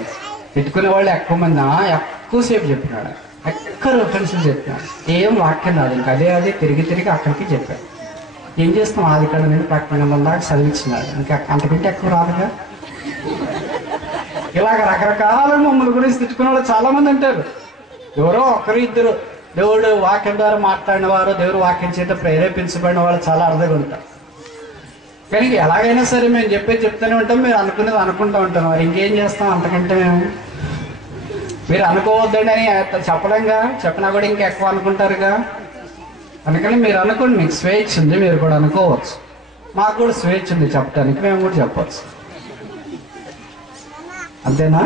పెట్టుకునే వాళ్ళు ఎక్కువ మంది ఎక్కువసేపు చెప్పినాడు, ఎక్కువ రిఫరెన్స్లు చెప్పినాడు. ఏం వాక్యం రాదు, ఇంకా అదే తిరిగి అక్కడికి చెప్పాడు. ఏం చేస్తాం? ఆది కాడ నుండి ప్రకటన దాకా చదివించినాడు, ఇంకా అంతకంటే ఎక్కువ రాదుగా. ఇలాగ రకరకాల మమ్మల్ని గురించి తిట్టుకునే వాళ్ళు చాలా మంది అంటారు. ఎవరో ఒకరు ఇద్దరు దేవుడు వాక్యం ద్వారా మాట్లాడిన వారు, దేవుడు వాక్యం చేత ప్రేరేపించబడిన వాళ్ళు చాలా అర్థంగా ఉంటారు. కానీ ఎలాగైనా సరే మేము చెప్తూనే ఉంటాం, మీరు అనుకునేది అనుకుంటూ ఉంటాం. మరి ఇంకేం చేస్తాం అంతకంటే మేము? మీరు అనుకోవద్దండి అని చెప్పలేంగా, చెప్పినా కూడా ఇంకా ఎక్కువ అనుకుంటారుగా. అందుకని మీరు అనుకోండి, మీకు స్వేచ్ఛ ఉంది, మీరు కూడా అనుకోవచ్చు. మాకు కూడా స్వేచ్ఛ ఉంది చెప్పడానికి, మేము కూడా చెప్పవచ్చు. అంతేనా?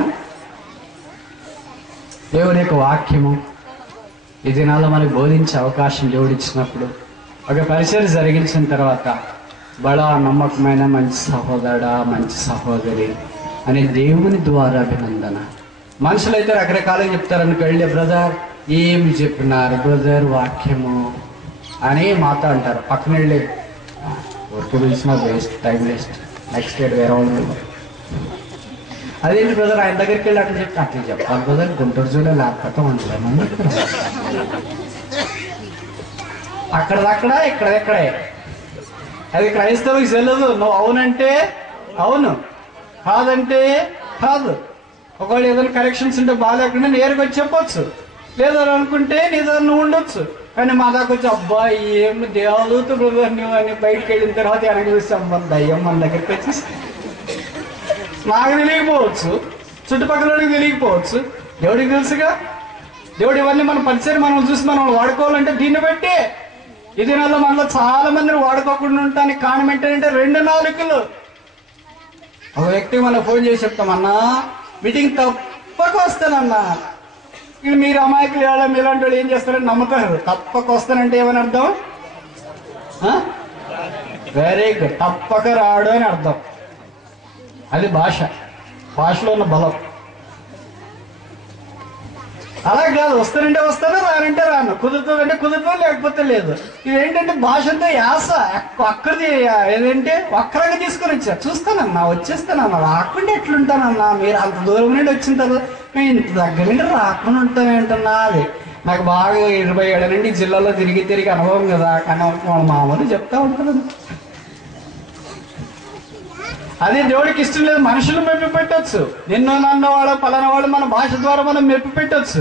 దేవుని యొక్క వాక్యము ఈ దినాల్లో మనకు బోధించే అవకాశం దేవుడిచ్చినప్పుడు, ఒక పరిచయం జరిగించిన తర్వాత బడా నమ్మకమైన మంచి సహోదరుడా, మంచి సహోదరి అనే దేవుని ద్వారా అభినందన. మనుషులైతే రకరకాలుగా చెప్తారని వెళ్ళి బ్రదర్ ఏమి చెప్పినారు బ్రదర్ వాక్యము అని మాతో అంటారు. పక్కన వెళ్ళి ఊరికి పిలిచిన waste, time waste, next year వేరే వాళ్ళు. అదేంటి బ్రదర్ ఆయన దగ్గరికి వెళ్ళి అట్లా చెప్పాలి బ్రదర్, గుంటూరు జిల్లా లేకపోతే ఉండలేదు. అక్కడదక్కడ ఇక్కడెక్కడే. అది క్రైస్తవులకు చెల్లదు. నువ్వు అవునంటే అవును, కాదంటే కాదు. ఒకవేళ ఏదైనా కరెక్షన్స్ ఉంటే బాగాలేకుండా నేరుగా వచ్చి చెప్పొచ్చు, లేదని అనుకుంటే నీ దగ్గర నువ్వు ఉండొచ్చు. కానీ మా దాకా వచ్చి అబ్బాయి ఏమి దేవదూత బ్రదర్ నువ్వు అని బయటకు వెళ్ళిన తర్వాత వెనక చూసి అమ్మాయి దయ్యం మన దగ్గరికి వచ్చి నాకు తెలియకపోవచ్చు, చుట్టుపక్కల తెలియకపోవచ్చు, దేవుడికి తెలుసుగా. దేవుడు ఇవన్నీ మన పరిచయం మనం చూసి మనం వాడుకోవాలంటే దీన్ని బట్టి ఈ దినాల్లో మనలో చాలా మందిని వాడుకోకుండా ఉండటానికి కారణం ఏంటంటే 2 నాలుకలు. ఒక వ్యక్తికి మనం ఫోన్ చేసి చెప్తామన్నా మీటింగ్ తప్పక వస్తానన్నా. ఇది మీరు అమాయకులు ఎవరో మీలాంటి వాళ్ళు ఏం చేస్తారని నమ్ముతారు. తప్పక వస్తానంటే ఏమని అర్థం? వెరీ గుడ్, తప్పక రాడు అని అర్థం. అది భాషలో ఉన్న బలం. అలా కాదు, వస్తానంటే వస్తాను, రానంటే రాను, కుదురుతుందంటే కుదురుతుంది, లేకపోతే లేదు. ఇదేంటంటే భాషతో యాస అక్కడిది ఏదంటే వక్రంగా తీసుకొని వచ్చారు. చూస్తానన్నా, వచ్చేస్తానన్నా, రాకుండా ఎట్లుంటానన్నా, మీరు అంత దూరం నుండి వచ్చిన తర్వాత మేము ఇంత దగ్గర నుండి రాకుండా ఉంటాం ఏంటన్నా. అది నాకు బాగా 20 ఏళ్ళ నుండి జిల్లాలో తిరిగి అనుభవం కదా. కానీ వాళ్ళ మామూలు చెప్తా ఉంటారు. అదే దేవుడికి ఇష్టం లేదు. మనుషులు మెప్పి పెట్టచ్చు, నిన్ను నన్ను వాడు పలానా వాడు మన భాష ద్వారా మనం మెప్పి పెట్టచ్చు.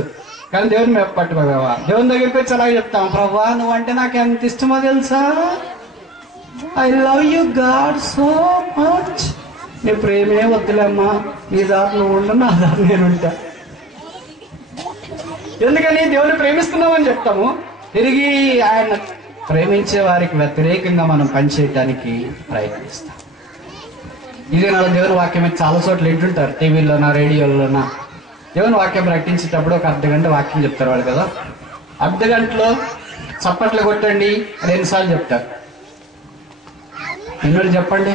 కానీ దేవుని మెప్పి పట్టుకోవా. దేవుని దగ్గరికి వచ్చి అలాగే చెప్తాం, ప్రభా నువ్వంటే నాకు ఎంత ఇష్టమో తెలుసా, I love you God so much. నీ ప్రేమే వద్దులేమ్మా, నీ దారి నువ్వు ఉండు, నా దారి నేను ఉంటా. ఎందుకని దేవుని ప్రేమిస్తున్నామని చెప్తాము, తిరిగి ఆయన ప్రేమించే వారికి వ్యతిరేకంగా మనం పనిచేయటానికి ప్రయత్నిస్తాం. ఇదే నా దేవుని వాక్యం చాలా చోట్ల వింటుంటారు, టీవీలోనా రేడియోలోనా. దేవుని వాక్యం ప్రకటించేటప్పుడు ఒక అర్ధగంట వాక్యం చెప్తారు వాళ్ళు కదా. అర్ధగంటలో చప్పట్లు కొట్టండి 2 సార్లు చెప్తారు. ఎన్నోళ్ళు చెప్పండి.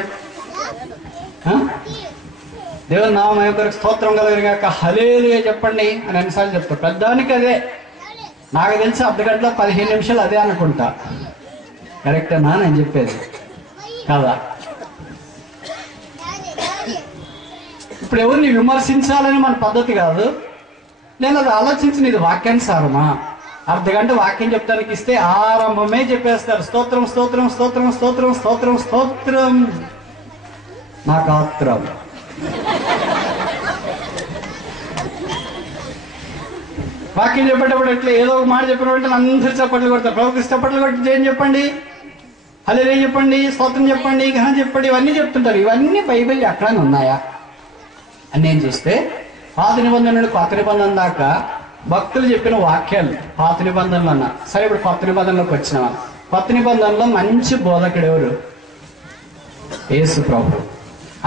దేవుని నామం కొరకు స్తోత్రం కలుగుగాక హల్లెలూయా చెప్పండి అని 2 సార్లు చెప్తారు. పెద్దానికి అదే. నాకు తెలిసి అర్ధగంటలో 15 నిమిషాలు అదే అనుకుంటా. కరెక్టేనా నేను చెప్పేది కదా? ఇప్పుడు ఎవరిని విమర్శించాలని మన పద్ధతి కాదు. నేను అది ఆలోచించిన ఇది వాక్యానుసారమా. అర్ధగంట వాక్యం చెప్తానికి ఇస్తే ఆరంభమే చెప్పేస్తారు, స్తోత్రం స్తోత్రం స్తోత్రం స్తోత్రం స్తోత్రం స్తోత్రం నాకు ఆత్రం. వాక్యం చెప్పేటప్పుడు ఎట్లా ఏదో ఒక మాట చెప్పిన వెంటనే అందరూ చప్పట్లు కొడతారు. ప్రభుకి చప్పట్లు కొట్టి ఏం చెప్పండి, హల్లెలూయా చెప్పండి, స్తోత్రం చెప్పండి, ఘనం చెప్పండి, ఇవన్నీ చెప్తుంటారు. ఇవన్నీ బైబిల్ ఎక్కడైనా ఉన్నాయా అని నేను చూస్తే పాత నిబంధన నుండి కొత్త నిబంధన దాకా భక్తులు చెప్పిన వాక్యాలు పాత నిబంధనలు అన్న. సరే, ఇప్పుడు కొత్త నిబంధనలోకి వచ్చినామా? కొత్త నిబంధనలో మంచి బోధకుడు ఎవరు? యేసు ప్రభు.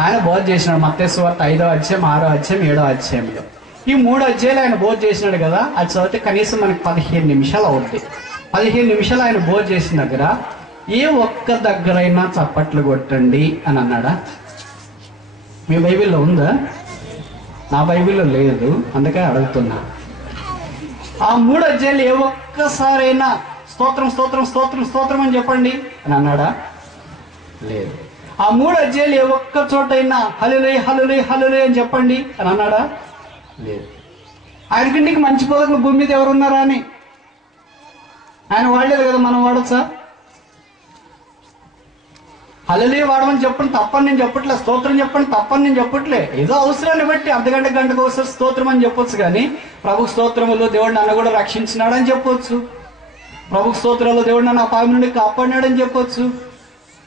ఆయన బోధ చేసినాడు. మత్తయి సువార్త 5వ అధ్యాయం, 6వ అధ్యాయం, 7వ అధ్యాయంలో. ఈ 3 అధ్యాయులు ఆయన బోధ చేసినాడు కదా. అది చదివితే కనీసం మనకి 15 నిమిషాలు అవుద్ది. 15 నిమిషాలు ఆయన బోధ చేసిన దగ్గర ఏ ఒక్క దగ్గరైనా చప్పట్లు కొట్టండి అని అన్నాడా? మీ బైబిల్లో ఉందా? నా బైబిల్లో లేదు, అందుకే అడుగుతున్నా. ఆ 3 అధ్యాయులు ఏ ఒక్కసారైనా స్తోత్రం స్తోత్రం స్తోత్రం స్తోత్రం అని చెప్పండి అని అన్నాడా? లేదు. ఆ 3 అధ్యాయులు ఏ ఒక్క చోటైనా హల్లెలూయా హల్లెలూయా హల్లెలూయా అని చెప్పండి అని అన్నాడా? లేదు. ఆయనకి నీకు మంచి బోధకులు భూమి మీద ఎవరున్నారా అని ఆయన వాడలేదు కదా, మనం వాడచ్చా? హల్లెలూయా వాడమని చెప్పండి తప్పని నేను చెప్పట్లే, స్తోత్రం చెప్పండి తప్పని నేను చెప్పట్లే. ఏదో అవసరాన్ని బట్టి అర్ధగంట గంటకు ఒకసారి స్తోత్రం అని చెప్పొచ్చు. కానీ ప్రభు స్తోత్రములు దేవుడు నన్ను కూడా రక్షించినాడని చెప్పొచ్చు. ప్రభు స్తోత్రాలు దేవుడు నన్ను ఆ పాపం నుండి కాపాడినాడని చెప్పొచ్చు.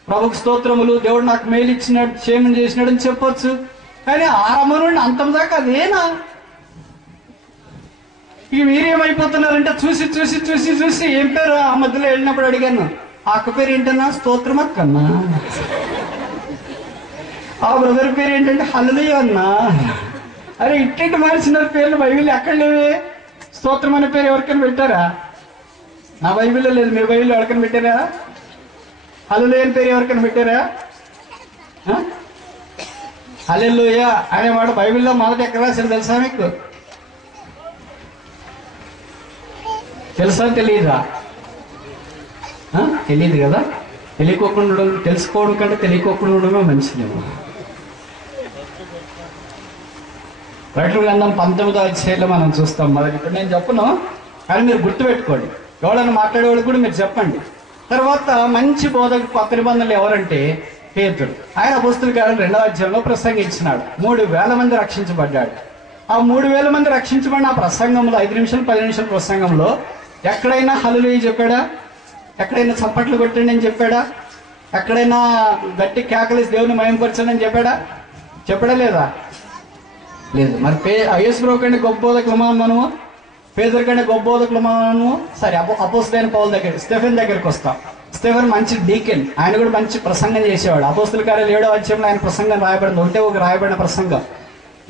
ప్రభుకు స్తోత్రములు దేవుడు నాకు మేలు ఇచ్చినాడు, క్షేమం చేసినాడని చెప్పొచ్చు. కానీ ఆరంభం నుండి అంతం దాకా అదేనా? ఇక మీరేమైపోతున్నారంటే చూసి చూసి చూసి చూసి ఏం పేరు ఆ మధ్యలో వెళ్ళినప్పుడు అడిగాను, ఆ అక్క పేరు ఏంటన్నా? స్తోత్రం అక్కన్నా. ఆ బ్రదర్ పేరు ఏంటంటే హల్లెలూయా అన్నా. అరే ఇట్టి మార్చిన పేర్లు బైబిల్ ఎక్కడ లేవే? స్తోత్రం అనే పేరు ఎవరికైనా పెట్టారా? నా బైబిల్లో లేదు. మీ బైబిల్లో ఎవరికైనా పెట్టారా? హల్లెలూయా అని పేరు ఎవరికైనా పెట్టారా? హల్లెలూయా అనే మాట బైబిల్లో మొదట ఎక్కడ రాశారు తెలుసా మీకు? తెలుసా తెలియదా? తెలియదు కదా. తెలియకోకుండా తెలుసుకోవడం కంటే తెలియకోకుండా ఉండడమే మంచిదేమో. ప్రకటన గ్రంథం 19వ అధ్యాయంలో మనం చూస్తాం. మొదటి ఇప్పుడు నేను చెప్పను, కానీ మీరు గుర్తుపెట్టుకోండి. ఎవరైనా మాట్లాడేవాళ్ళు కూడా మీరు చెప్పండి. తర్వాత మంచి బోధకు కొత్త నిబంధనలు ఎవరంటే పేతురు. ఆయన అపోస్తలుల కార్యాలు 2వ అధ్యాయంలో ప్రసంగించినాడు. 3,000 మంది రక్షించబడ్డాడు. ఆ 3,000 మంది రక్షించబడిన ఆ ప్రసంగంలో 5 నిమిషాలు 10 నిమిషాల ప్రసంగంలో ఎక్కడైనా హల్లెలూయా చెప్పాడా? ఎక్కడైనా చప్పట్లు కొట్టండి అని చెప్పాడా? ఎక్కడైనా గట్టి కేకలేసి దేవుని మయంపరచండి అని చెప్పాడా? చెప్పడా లేదా? లేదు. మరి యేసు ప్రభు కంటే గొప్ప బోధకులు మనము, పేదరి కంటే గొప్ప బోధకులు మనము. సరే, అపోస్తలుడైన పౌలు దగ్గర స్టెఫెన్ దగ్గరికి వస్తాం. స్టెఫెన్ మంచి డీకెన్, ఆయన కూడా మంచి ప్రసంగం చేసేవాడు. అపోస్తలుల కార్యాలు 7వ అధ్యాయంలో ఆయన ప్రసంగం రాయబడింది. ఒక రాయబడిన ప్రసంగం.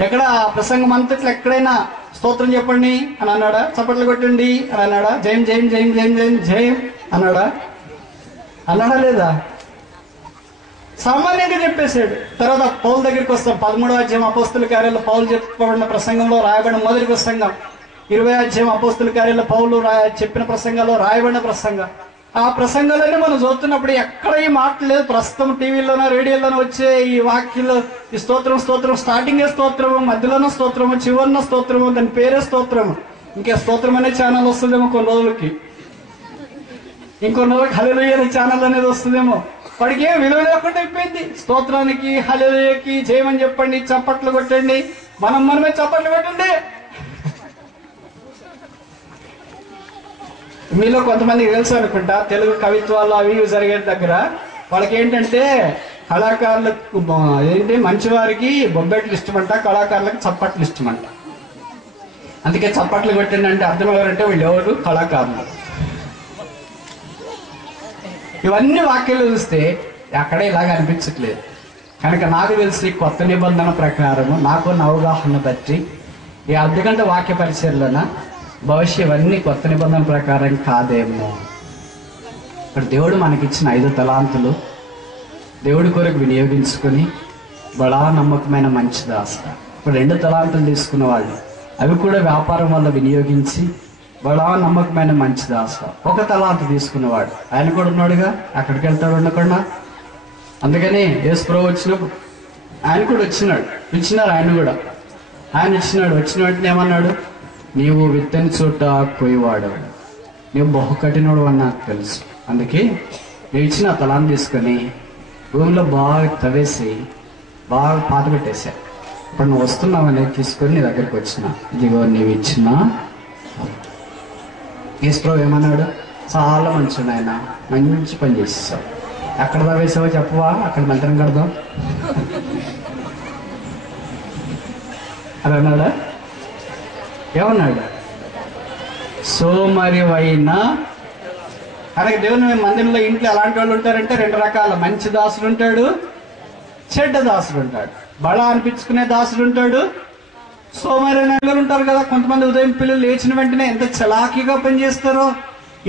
ఎక్కడ ఆ ప్రసంగం అంతట్లో ఎక్కడైనా స్తోత్రం చెప్పండి అని అన్నాడా? చప్పట్లు కొట్టండి అని అన్నాడా? జయం జయం జయం జయం జయం జయం అన్నాడా? అన్నాడా లేదా? సామాన్యంగా చెప్పేశాడు. తర్వాత పౌలు దగ్గరికి వస్తాం. 13వ అధ్యాయం అపోస్తలుల కార్యాల్లో పౌలు చెప్పబడిన ప్రసంగంలో రాయబడిన మొదటి ప్రసంగం. 20వ అధ్యాయం అపోస్తలుల కార్యాల్లో పౌలు చెప్పిన ప్రసంగాల్లో రాయబడిన ప్రసంగం. ఆ ప్రసంగాలన్నీ మనం చూస్తున్నప్పుడు ఎక్కడ ఈ మాట లేదు. ప్రస్తుతం టీవీలోనో రేడియోలోనో వచ్చే ఈ వాక్యాలు, ఈ స్తోత్రం స్తోత్రం, స్టార్టింగే స్తోత్రము, మధ్యలోనో స్తోత్రము, చివరిన స్తోత్రము, దాని పేరే స్తోత్రము. ఇంకా స్తోత్రం అనే ఛానల్ వస్తుందేమో కొన్ని రోజులకి, ఇంకొన్ని రోజులకి హల్లెలూయా అనే ఛానల్ అనేది వస్తుందేమో. వాడికి ఏం విలువ లేకుండా అయిపోయింది. స్తోత్రానికి హల్లెలూయాకి చేయమని చెప్పండి, చప్పట్లు కొట్టండి, మనమే చప్పట్లు కొట్టండి. మీలో కొంతమందికి తెలుసు అనుకుంటా, తెలుగు కవిత్వాలు అవి జరిగే దగ్గర వాళ్ళకి ఏంటంటే కళాకారులకు ఏంటి మంచివారికి బొబ్బెట్లు ఇష్టమంట, కళాకారులకు చప్పట్లు ఇష్టమంట. అందుకే చప్పట్లు కొట్టండి అంటే అర్థం ఎవరంటే వీళ్ళు ఎవరు? కళాకారులు. ఇవన్నీ వాక్యాలు చూస్తే అక్కడ ఇలాగ అనిపించట్లేదు. కనుక నాకు తెలిసి కొత్త నిబంధన ప్రకారము నాకున్న అవగాహన బట్టి ఈ అర్ధగంట వాక్య పరిచయలోన భవిష్య ఇవన్నీ కొత్త నిబంధన ప్రకారం కాదేమో. ఇప్పుడు దేవుడు మనకిచ్చిన 5 తలాంతులు దేవుడి కొరకు వినియోగించుకొని బడా నమ్మకమైన మంచి దాస. ఇప్పుడు 2 తలాంతులు తీసుకున్న వాళ్ళు అవి కూడా వ్యాపారం వల్ల వినియోగించి బడా నమ్మకమైన మంచి దాస. 1 తలాంతు తీసుకున్నవాడు ఆయన కూడా ఉన్నాడుగా, అక్కడికి వెళ్తాడు ఉండకుండా. అందుకని యేసు ప్రభు వచ్చినప్పుడు ఆయన కూడా ఇచ్చినారు ఆయన కూడా. ఆయన ఇచ్చినాడు. వచ్చిన వెంటనే ఏమన్నాడు? నీవు విత్తని చోట కొయ్యవాడు, నీవు బహుకఠినోడు అని నాకు తెలుసు. అందుకే నేను ఇచ్చిన తలాన్ని తీసుకొని భూమిలో బాగా తవ్వేసి బాగా పాత పెట్టేశా. ఇప్పుడు నువ్వు వస్తున్నావని తీసుకొని నీ దగ్గరికి వచ్చిన, ఇదిగో నీవు ఇచ్చిన. యేసు ప్రభు ఏమన్నాడు? చాలా మంచి ఆయన, మంచి పని చేసేసావు. ఎక్కడ తవ్వేసావో చెప్పవా? అక్కడ మంత్రం కడదాం అని అన్నాడా? ఏమన్నాడు? సోమరివైన. అలాగే దేవుని మందిరంలో ఇంట్లో ఎలాంటి వాళ్ళు ఉంటారంటే రెండు రకాల, మంచి దాసుడు ఉంటాడు, చెడ్డ దాసుడు ఉంటాడు. బళ అనిపించుకునే దాసుడు ఉంటాడు, సోమరినగలు ఉంటారు కదా. కొంతమంది ఉదయం పిల్లలు లేచిన వెంటనే ఎంత చలాకీగా పనిచేస్తారో,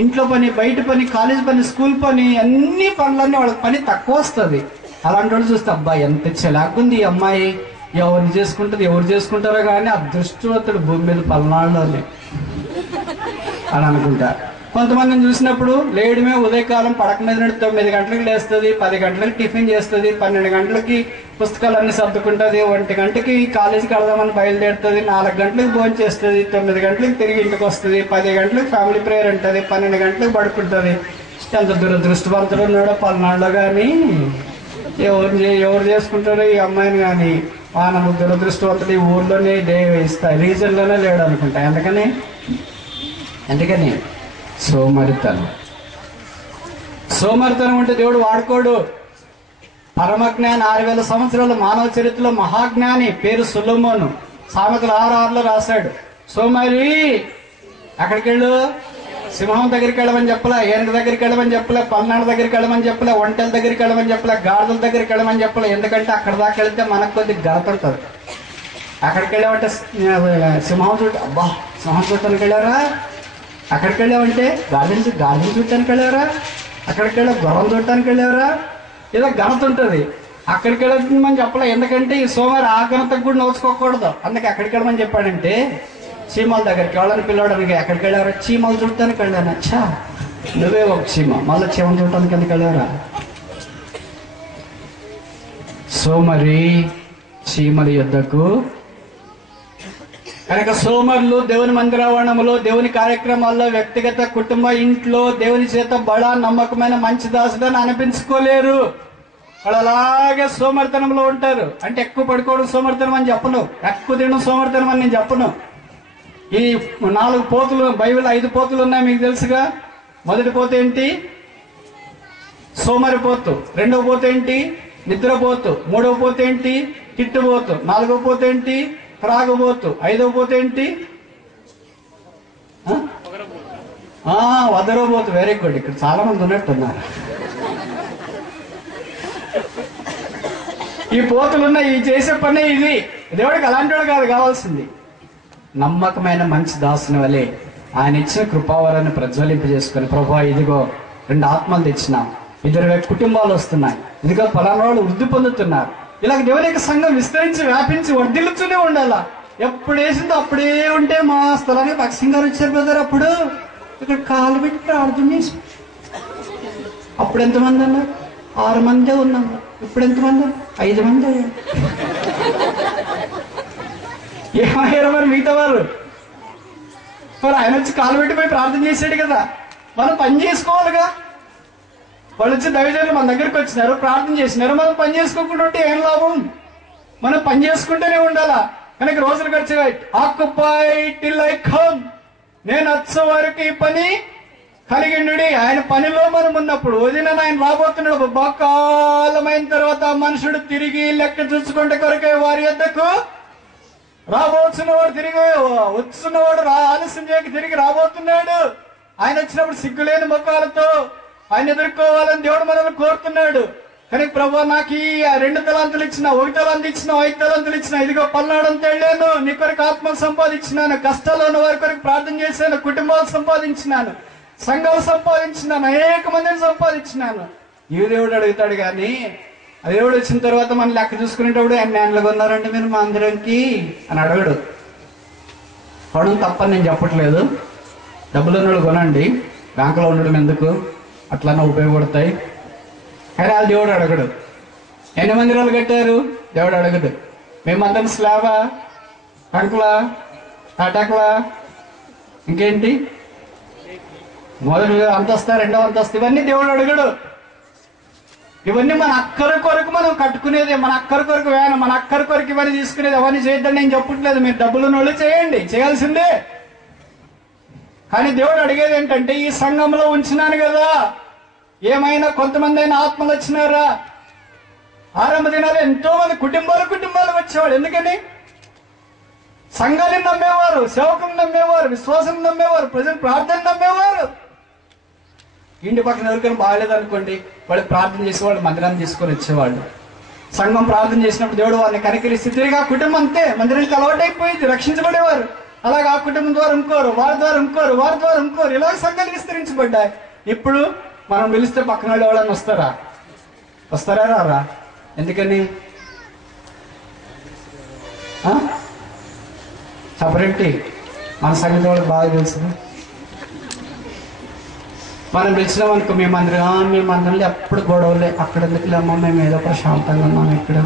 ఇంట్లో పని, బయట పని, కాలేజ్ పని, స్కూల్ పని, అన్ని పనులన్నీ వాళ్ళకి పని తక్కువ వస్తుంది. అలాంటి వాళ్ళు చూస్తే అబ్బాయి ఎంత చలాకుంది ఈ అమ్మాయి, ఎవరు చేసుకుంటుంది, ఎవరు చేసుకుంటారో కానీ అదృష్టవంతుడు భూమి మీద పల్నాడులో అని అనుకుంటారు. కొంతమందిని చూసినప్పుడు లేడమే ఉదయకాలం పడక మీద 9 గంటలకు లేస్తుంది, 10 గంటలకు టిఫిన్ చేస్తుంది, 12 గంటలకి పుస్తకాలన్నీ సర్దుకుంటుంది, 1 గంటకి కాలేజీకి వెళదామని బయలుదేరుతుంది, 4 గంటలకు భోజనం చేస్తుంది, 9 గంటలకు తిరిగి ఇంటికి వస్తుంది, 10 గంటలకు ఫ్యామిలీ ప్రేయర్ ఉంటుంది, 12 గంటలకు పడుకుంటుంది. ఎంత దురదృష్టవంతుడు ఉన్నాడో పల్నాడులో. కానీ ఎవరు చేసుకుంటారో ఈ అమ్మాయిని. కానీ నమ్ము దురదృష్టవంతుడు ఈ ఊర్లోనే రీజన్లోనే లేడు అనుకుంటా. ఎందుకని సోమరితనం ఉంటే దేవుడు వాడుకోడు. పరమజ్ఞాని 6000 సంవత్సరాల మానవ చరిత్రలో మహాజ్ఞాని, పేరు సొలొమోను. సామెతలు 6:6లో రాశాడు, సోమరి ఎక్కడికి వెళ్ళు, సింహం దగ్గరికి వెళ్ళమని చెప్పలే, ఏనుగు దగ్గరికి వెళ్ళమని చెప్పలే, పల్నాడు దగ్గరికి వెళ్ళమని చెప్పలే, ఒంటెల దగ్గరికి వెళ్ళమని చెప్పలే, గాడిదల దగ్గరికి వెళ్ళమని చెప్పలే. ఎందుకంటే అక్కడ దాకా వెళ్తే మనకు కొద్దిగా గరత ఉంటుంది. అక్కడికి వెళ్ళామంటే సింహం అబ్బా సింహం చూడటానికి వెళ్ళారా, అక్కడికి వెళ్ళామంటే గార్డెన్ చూడటానికి వెళ్ళారా, అక్కడికి వెళ్ళా గుర్రం చూడటానికి వెళ్ళారా, ఏదో ఘనత ఉంటుంది. అక్కడికి వెళ్ళమని చెప్పలే, ఎందుకంటే ఈ సోమవారం ఆ ఘనతకు కూడా నోచుకోకూడదు. అందుకే అక్కడికి వెళ్ళమని చెప్పాడంటే చీమల దగ్గరికి వాళ్ళని పిలవడానికి. ఎక్కడికి వెళ్ళారా, చీమలు చూడటానికి వెళ్ళాను. అచ్చా నువ్వే ఒక చీమ, మళ్ళీ చీమలు చూడటానికి ఎందుకు వెళ్ళారా. సోమరి చీమల యుద్ధకు. కనుక సోమరులు దేవుని మందిరావరణంలో, దేవుని కార్యక్రమాల్లో, వ్యక్తిగత కుటుంబ ఇంట్లో దేవుని చేత బడా నమ్మకమైన మంచి దాసుడని అనిపించుకోలేరు. వాళ్ళు అలాగే సోమరితనంలో ఉంటారు. అంటే ఎక్కువ పడుకోవడం సోమరితనం అని చెప్పను, ఎక్కువ తినడం సోమరితనం అని నేను చెప్పను. ఈ 4 పోతులు, బైబిల్ 5 పోతులు ఉన్నాయి మీకు తెలుసుగా. మొదటి పోత ఏంటి, సోమరిపోతు. 2వ పోత ఏంటి, నిద్రపోతు. 3వ పోత ఏంటి, తిట్టుపోతు. 4వ పోత ఏంటి, త్రాగుబోతు. 5వ పోత ఏంటి, వదరబోతు. వెరీ గుడ్, ఇక్కడ చాలా మంది ఉన్నట్టున్నారు. ఈ పోతులున్న ఈ చేసే పని ఇది. దేవుడికి అలాంటి వాడు కాదు కావాల్సింది, నమ్మకమైన మంచి దాసుని వలె ఆయన ఇచ్చిన కృపావరాన్ని ప్రజ్వలింపజేసుకుని, ప్రభా ఇదిగో 2 ఆత్మలు తెచ్చినా, 2 కుటుంబాలు వస్తున్నాయి, ఇదిగో పలానా వాళ్ళు వృద్ధి పొందుతున్నారు. ఇలాగ దేవుని యొక్క సంఘం విస్తరించి వ్యాపించి వర్ధిల్లుతూనే ఉండాలా. ఎప్పుడు వేసిందో అప్పుడే ఉంటే. మా స్థలానికి భక్సింగ్ గారు వచ్చారు బ్రదర్, అప్పుడు ఇక్కడ కాలు పెట్టి ప్రార్థన చేసి, అప్పుడు ఎంతమంది అన్నారు, 6 మందే ఉన్నాం. ఇప్పుడు ఎంతమంది, 5 మంది. ఏమయ్యారు మరి మిగతా వాళ్ళు? మరి ఆయన వచ్చి కాలు పెట్టిపోయి ప్రార్థన చేశాడు కదా, మనం పని చేసుకోవాలిగా. వాళ్ళు వచ్చి దైవజనులు మన దగ్గరికి వచ్చినారు, ప్రార్థన చేసినారు, మనం పని చేసుకోకుండా ఉంటే ఏం లాభం? మనం పని చేసుకుంటూనే ఉండాలా. కనుక రోజులు గడిచాయి. ఆక్యుపై టిల్ ఐ కమ్, నేను వచ్చే వరకు ఈ పని కలిగిండు. ఆయన పనిలో మనం ఉన్నప్పుడు వదిన ఆయన రాబోతున్నాడు. బహుకాలమైన తర్వాత మనుషుడు తిరిగి లెక్క చూసుకుంటే కొరకే వారి యొద్దకు రాబోతున్నవాడు, తిరిగి వస్తున్నవాడు ఆలస్యం చేయక తిరిగి రాబోతున్నాడు. ఆయన వచ్చినప్పుడు సిగ్గులేని ముఖాలతో ఆయన ఎదుర్కోవాలని దేవుడు మనల్ని కోరుతున్నాడు. కానీ ప్రభు నాకు ఈ 2 తలాంతులు ఇచ్చిన, 1 తలాంతు ఇచ్చిన, 5 తలాంతులు ఇచ్చిన, ఇదిగో పల్నాడంతా వెళ్ళాను, నీ కొరకు ఆత్మలు సంపాదించినాను, కష్టాల్లో ఉన్న వారి కొరకు ప్రార్థన చేశాను, కుటుంబాలు సంపాదించినాను, సంఘాలు సంపాదించినాను, అనేక మందిని సంపాదించినాను. ఈ దేవుడు అడుగుతాడు. కానీ ఆ దేవుడు వచ్చిన తర్వాత మనం లెక్క చూసుకునేటప్పుడు ఎన్ని ఏండ్లుగా ఉన్నారండి మీరు మా అందరికి అని అడగడు. కొనడం తప్పని నేను చెప్పట్లేదు, డబ్బులు ఉన్నాడు కొనండి, బ్యాంకులో ఉండడం ఎందుకు, అట్లన్నా ఉపయోగపడతాయి. కానీ వాళ్ళు దేవుడు అడగడు. ఎన్ని మందిరాలు కట్టారు, దేవుడు అడగడు. మేమందరం స్లాబా, కంకులా, తాటాకులా, ఇంకేంటి మొదటి అంతస్తు, 2వ అంతస్తు, ఇవన్నీ దేవుడు అడగడు. ఇవన్నీ మన అక్కరి కొరకు మనం కట్టుకునేది, మన అక్కరి కొరకు వేయాలి, మన అక్కరి కొరకు ఇవన్నీ తీసుకునేది. అవన్నీ చేయొద్దని నేను చెప్పట్లేదు, మీరు డబ్బులు నోళ్ళు చేయండి, చేయాల్సిందే. కానీ దేవుడు అడిగేది ఏంటంటే, ఈ సంఘంలో ఉంచినాను కదా, ఏమైనా కొంతమంది అయినా ఆత్మలు వచ్చినారా? ఆరంభ దినాలు ఎంతో మంది కుటుంబాలు వచ్చేవాడు. ఎందుకని? సంఘాన్ని నమ్మేవారు, సేవకుని నమ్మేవారు, విశ్వాసం నమ్మేవారు, ప్రజలు ప్రార్థన నమ్మేవారు. ఇంటి పక్కన ఎవరికైనా బాగలేదనుకోండి, వాళ్ళు ప్రార్థన చేసి వాళ్ళు మందిరాన్ని తీసుకొని వచ్చేవాళ్ళు. సంఘం ప్రార్థన చేసినప్పుడు దేవుడు వారిని కనికరిస్తే తిరిగి ఆ కుటుంబం అంతే మందిరానికి అలవాటైపోయింది, రక్షించబడేవారు. అలాగే ఆ కుటుంబం ద్వారా ఇంకోరు, వారి ద్వారా ఇంకోరు, వారి ద్వారా ఇంకోరు, ఇలా సంఘాలు విస్తరించబడ్డాయి. ఇప్పుడు మనం పిలిస్తే పక్కన వాళ్ళు ఎవరైనా వస్తారా రారా? ఎందుకని చెప్పరేంటి? మన సంగతి వాళ్ళకి బాగా తెలుసు. మనం పిలిచినాం అనుకో, మీ మందిరంలో ఎప్పుడు గొడవలే, అక్కడ ఎందుకులే అమ్మ, మేము ఏదో ప్రశాంతంగా ఉన్నాం ఇక్కడ.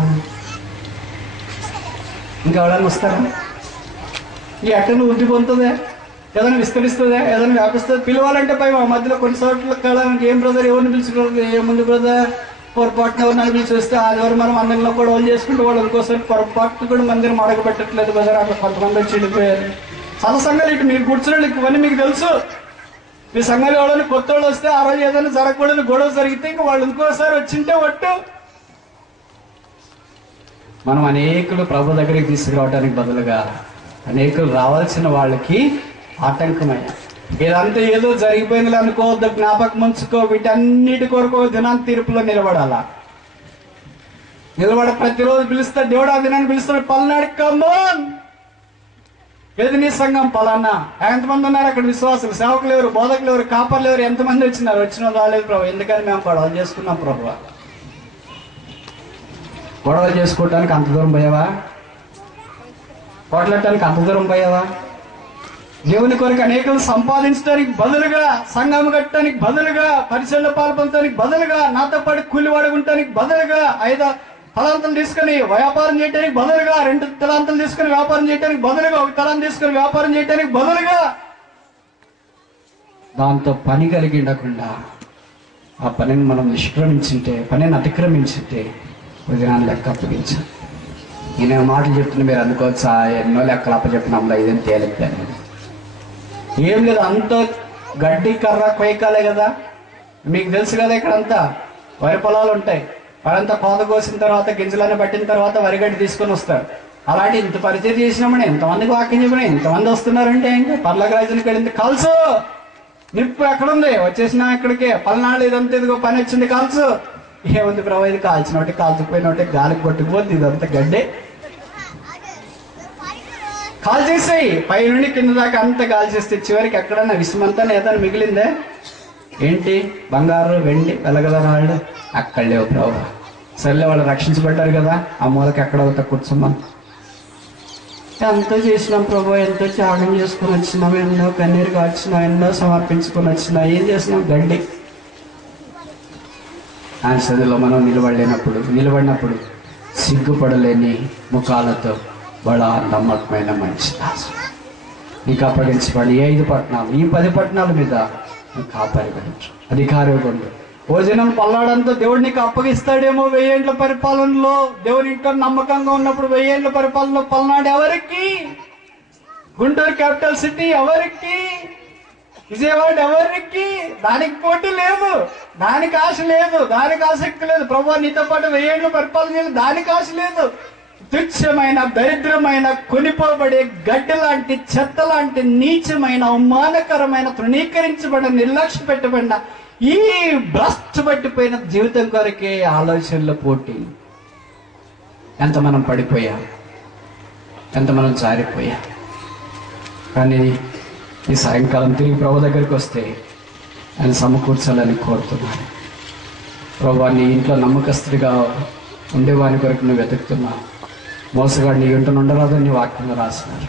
ఇంకా ఎవరైనా వస్తారా? ఈ ఎక్కడ వృద్ధి పొందుతుందే, ఏదైనా విస్తరిస్తుందే, ఏదైనా వ్యాపిస్తుంది. పిలవాలంటే పై మా మధ్యలో కొన్ని చోట్ల కాలానికి ఏం బ్రదర్ ఎవరిని పిలుచుకోవాలి, ఏముంది బ్రదర్, పొరపాటున ఎవరిని పిలిచి వస్తే ఆదివారం మనం మందిరంలో గొడవలు చేసుకుంటూ వాళ్ళు ఇంకోసారి పొరపాటు కూడా మందిరం అడగబెట్టట్లేదు బ్రదర్, అక్కడ కొంతమంది వచ్చి వెళ్ళిపోయారు. సంఘాలు ఇటు మీరు కూర్చుని ఇవన్నీ మీకు తెలుసు. మీ సంఘాలు ఎవరైనా కొత్త వాళ్ళు వస్తే ఆ రోజు ఏదైనా జరగకూడదు గొడవ జరిగితే ఇంకా వాళ్ళు ఇంకోసారి వచ్చింటే ఒట్టు. మనం అనేకులు ప్రభు దగ్గరికి తీసుకురావడానికి బదులుగా అనేకులు రావాల్సిన వాళ్ళకి ఆటంకమయ్యా. ఇదంతా ఏదో జరిగిపోయింది అనుకోవద్దు, జ్ఞాపకం ఉంచుకో. వీటన్నిటి కొరకు దినాన్ని తీర్పులో నిలబడాలా. ప్రతిరోజు పిలుస్తా దేవుడు, ఆ దినాన్ని పిలుస్తాడు, పల్నాడు కమ్మోన్, ఏది నీ సంఘం పలానా. ఎంతమంది ఉన్నారు అక్కడ విశ్వాసులు, సేవకులు ఎవరు, బోధకులు ఎవరు, కాపర్లు ఎవరు, ఎంతమంది వచ్చినారు? వచ్చిన రాలేదు ప్రభు. ఎందుకని మేము గొడవలు చేసుకున్నాం ప్రభు. గొడవలు చేసుకోవటానికి అంత దూరం పోయావా? కొట్లాడటానికి అంత దూరం పోయావా? దేవుని కొరకు అనేకలు సంపాదించడానికి బదులుగా, సంఘం కట్టడానికి బదులుగా, పరిచయంలో పాల్పొందడానికి బదులుగా, నాతో పాటు కూలి వాడుకుంటానికి బదులుగా, 5 తలాంతులు తీసుకుని వ్యాపారం చేయడానికి బదులుగా, 2 తలాంతులు తీసుకుని వ్యాపారం చేయడానికి బదులుగా, 1 తలాంతం తీసుకుని వ్యాపారం చేయడానికి బదులుగా, దాంతో పని కలిగి ఉండకుండా ఆ పనిని మనం నిష్క్రమించుంటే, పనిని అతిక్రమించుంటే ఉదయాన్ని లెక్క అప్పగించాలి. నేను మాటలు చెప్తున్నా మీరు అనుకోవచ్చా, ఎన్నో లెక్కలు అప్పచెప్పినాంలో ఇదేం తేలిద్దాను. ఏం లేదు, అంత గడ్డి కర్ర కొయ్యకాలే కదా. మీకు తెలుసు కదా, ఇక్కడంతా వరి పొలాలు ఉంటాయి. వాడంతా కోత కోసిన తర్వాత, గింజలన్నీ పట్టిన తర్వాత వరిగడ్డి తీసుకొని వస్తారు. అలాంటి ఇంత పరిచయం చేసినామని, ఎంతమందికి వాక్యం చెప్పినా ఎంతమంది వస్తున్నారంటే ఇంకా పర్లగరాజునికి వెళ్ళింది కాల్సు, నిప్పు ఎక్కడుంది, వచ్చేసినా ఇక్కడికి పల్నాడు, ఇదంతా ఇదిగో పని వచ్చింది కాల్సు. ఏముంది ప్రభు, ఇది కాల్చినోటి కాల్చిపోయినోటి గాలికి కొట్టుకుపోద్ది, ఇదంతా గడ్డే. కాల్ చేసేయి, పై నుండి కింద దాకా అంతా కాల్ చేస్తే చివరికి ఎక్కడన్నా విషమంతా ఏదైనా మిగిలిందే? ఏంటి? బంగారు, వెండి, వెలగలరాళ్ళు అక్కడ లేవు ప్రభు. సర్లే, వాళ్ళు రక్షించబడ్డారు కదా, ఆ మూలకి ఎక్కడ అవుతా కూర్చున్నాం. ఎంతో చేసినాం ప్రభు, ఎంతో త్యాగం చేసుకుని వచ్చినాం, ఎన్నో కన్నీరు కాచినాం, ఎన్నో సమర్పించుకొని వచ్చినా, ఏం చేసినాం? గడ్డి. ఆయన సదిలో మనం నిలబడినప్పుడు సిగ్గుపడలేని ముఖాలతో బడా నమ్మకమైన మంచి దాసు నీకు అప్పగించబడి 5 పట్టణాలు, ఈ 10 పట్టణాల మీద నీకు కాపాడగలచ్చు, అధికారం కొండు. ఓ జనం పల్లాడంతా దేవుడు నీకు అప్పగిస్తాడేమో. 1000 ఏళ్ల పరిపాలనలో, దేవుని ఇంట్లో నమ్మకంగా ఉన్నప్పుడు 1000 ఏళ్ల పరిపాలనలో పల్నాడు ఎవరికి? గుంటూరు క్యాపిటల్ సిటీ ఎవరికి? విజయవాడ ఎవరికి? దానికి పోటీ లేదు, దానికి ఆశ లేదు, దానికి ఆసక్తి లేదు. ప్రభు నీతో పాటు 1000 ఏళ్ల పరిపాలన చేయాలి, దానికి ఆశ లేదు. తుచ్చమైన, దరిద్రమైన, కొనిపోబడే గడ్డ లాంటి, చెత్త లాంటి, నీచమైన, అవమానకరమైన, తృణీకరించబడిన, నిర్లక్ష్య పెట్టబడిన ఈ భ్రష్టు పట్టిపోయిన జీవితం కొరకే ఆలోచనల పోటీ. ఎంత మనం పడిపోయాం, ఎంత మనం జారిపోయాం. కానీ ఈ సాయంకాలం తిరిగి ప్రభు దగ్గరికి వస్తే ఆయన సమకూర్చాలని కోరుతున్నాను. ప్రభు, నీ ఇంట్లో నమ్మకస్తుడిగా ఉండేవాని కొరకు నువ్వు వెతుకుతున్నావు. మోసగాడు నీ ఇంట ఉండరాదని నీ వాక్యంలో రాసినారు.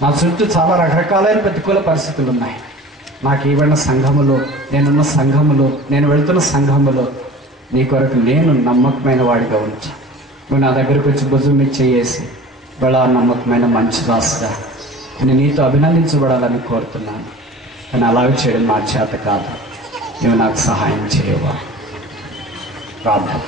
నా చుట్టూ చాలా రకరకాలైన ప్రతికూల పరిస్థితులు ఉన్నాయి. నాకు ఇవ్వన్న సంఘములో, నేనున్న సంఘములో, నేను వెళ్తున్న సంఘములో నీ కొరకు నేను నమ్మకమైన వాడిగా ఉంచా. నువ్వు నా దగ్గరకు వచ్చి భుజం మీద చేసి బడా నమ్మకమైన మంచి దాసుగా నేను నీతో అభినందించబడాలని కోరుతున్నాను. కానీ అలాగే చేయడం నా చేత కాదు, నువ్వు నాకు సహాయం చేయవా? ప్రార్థన.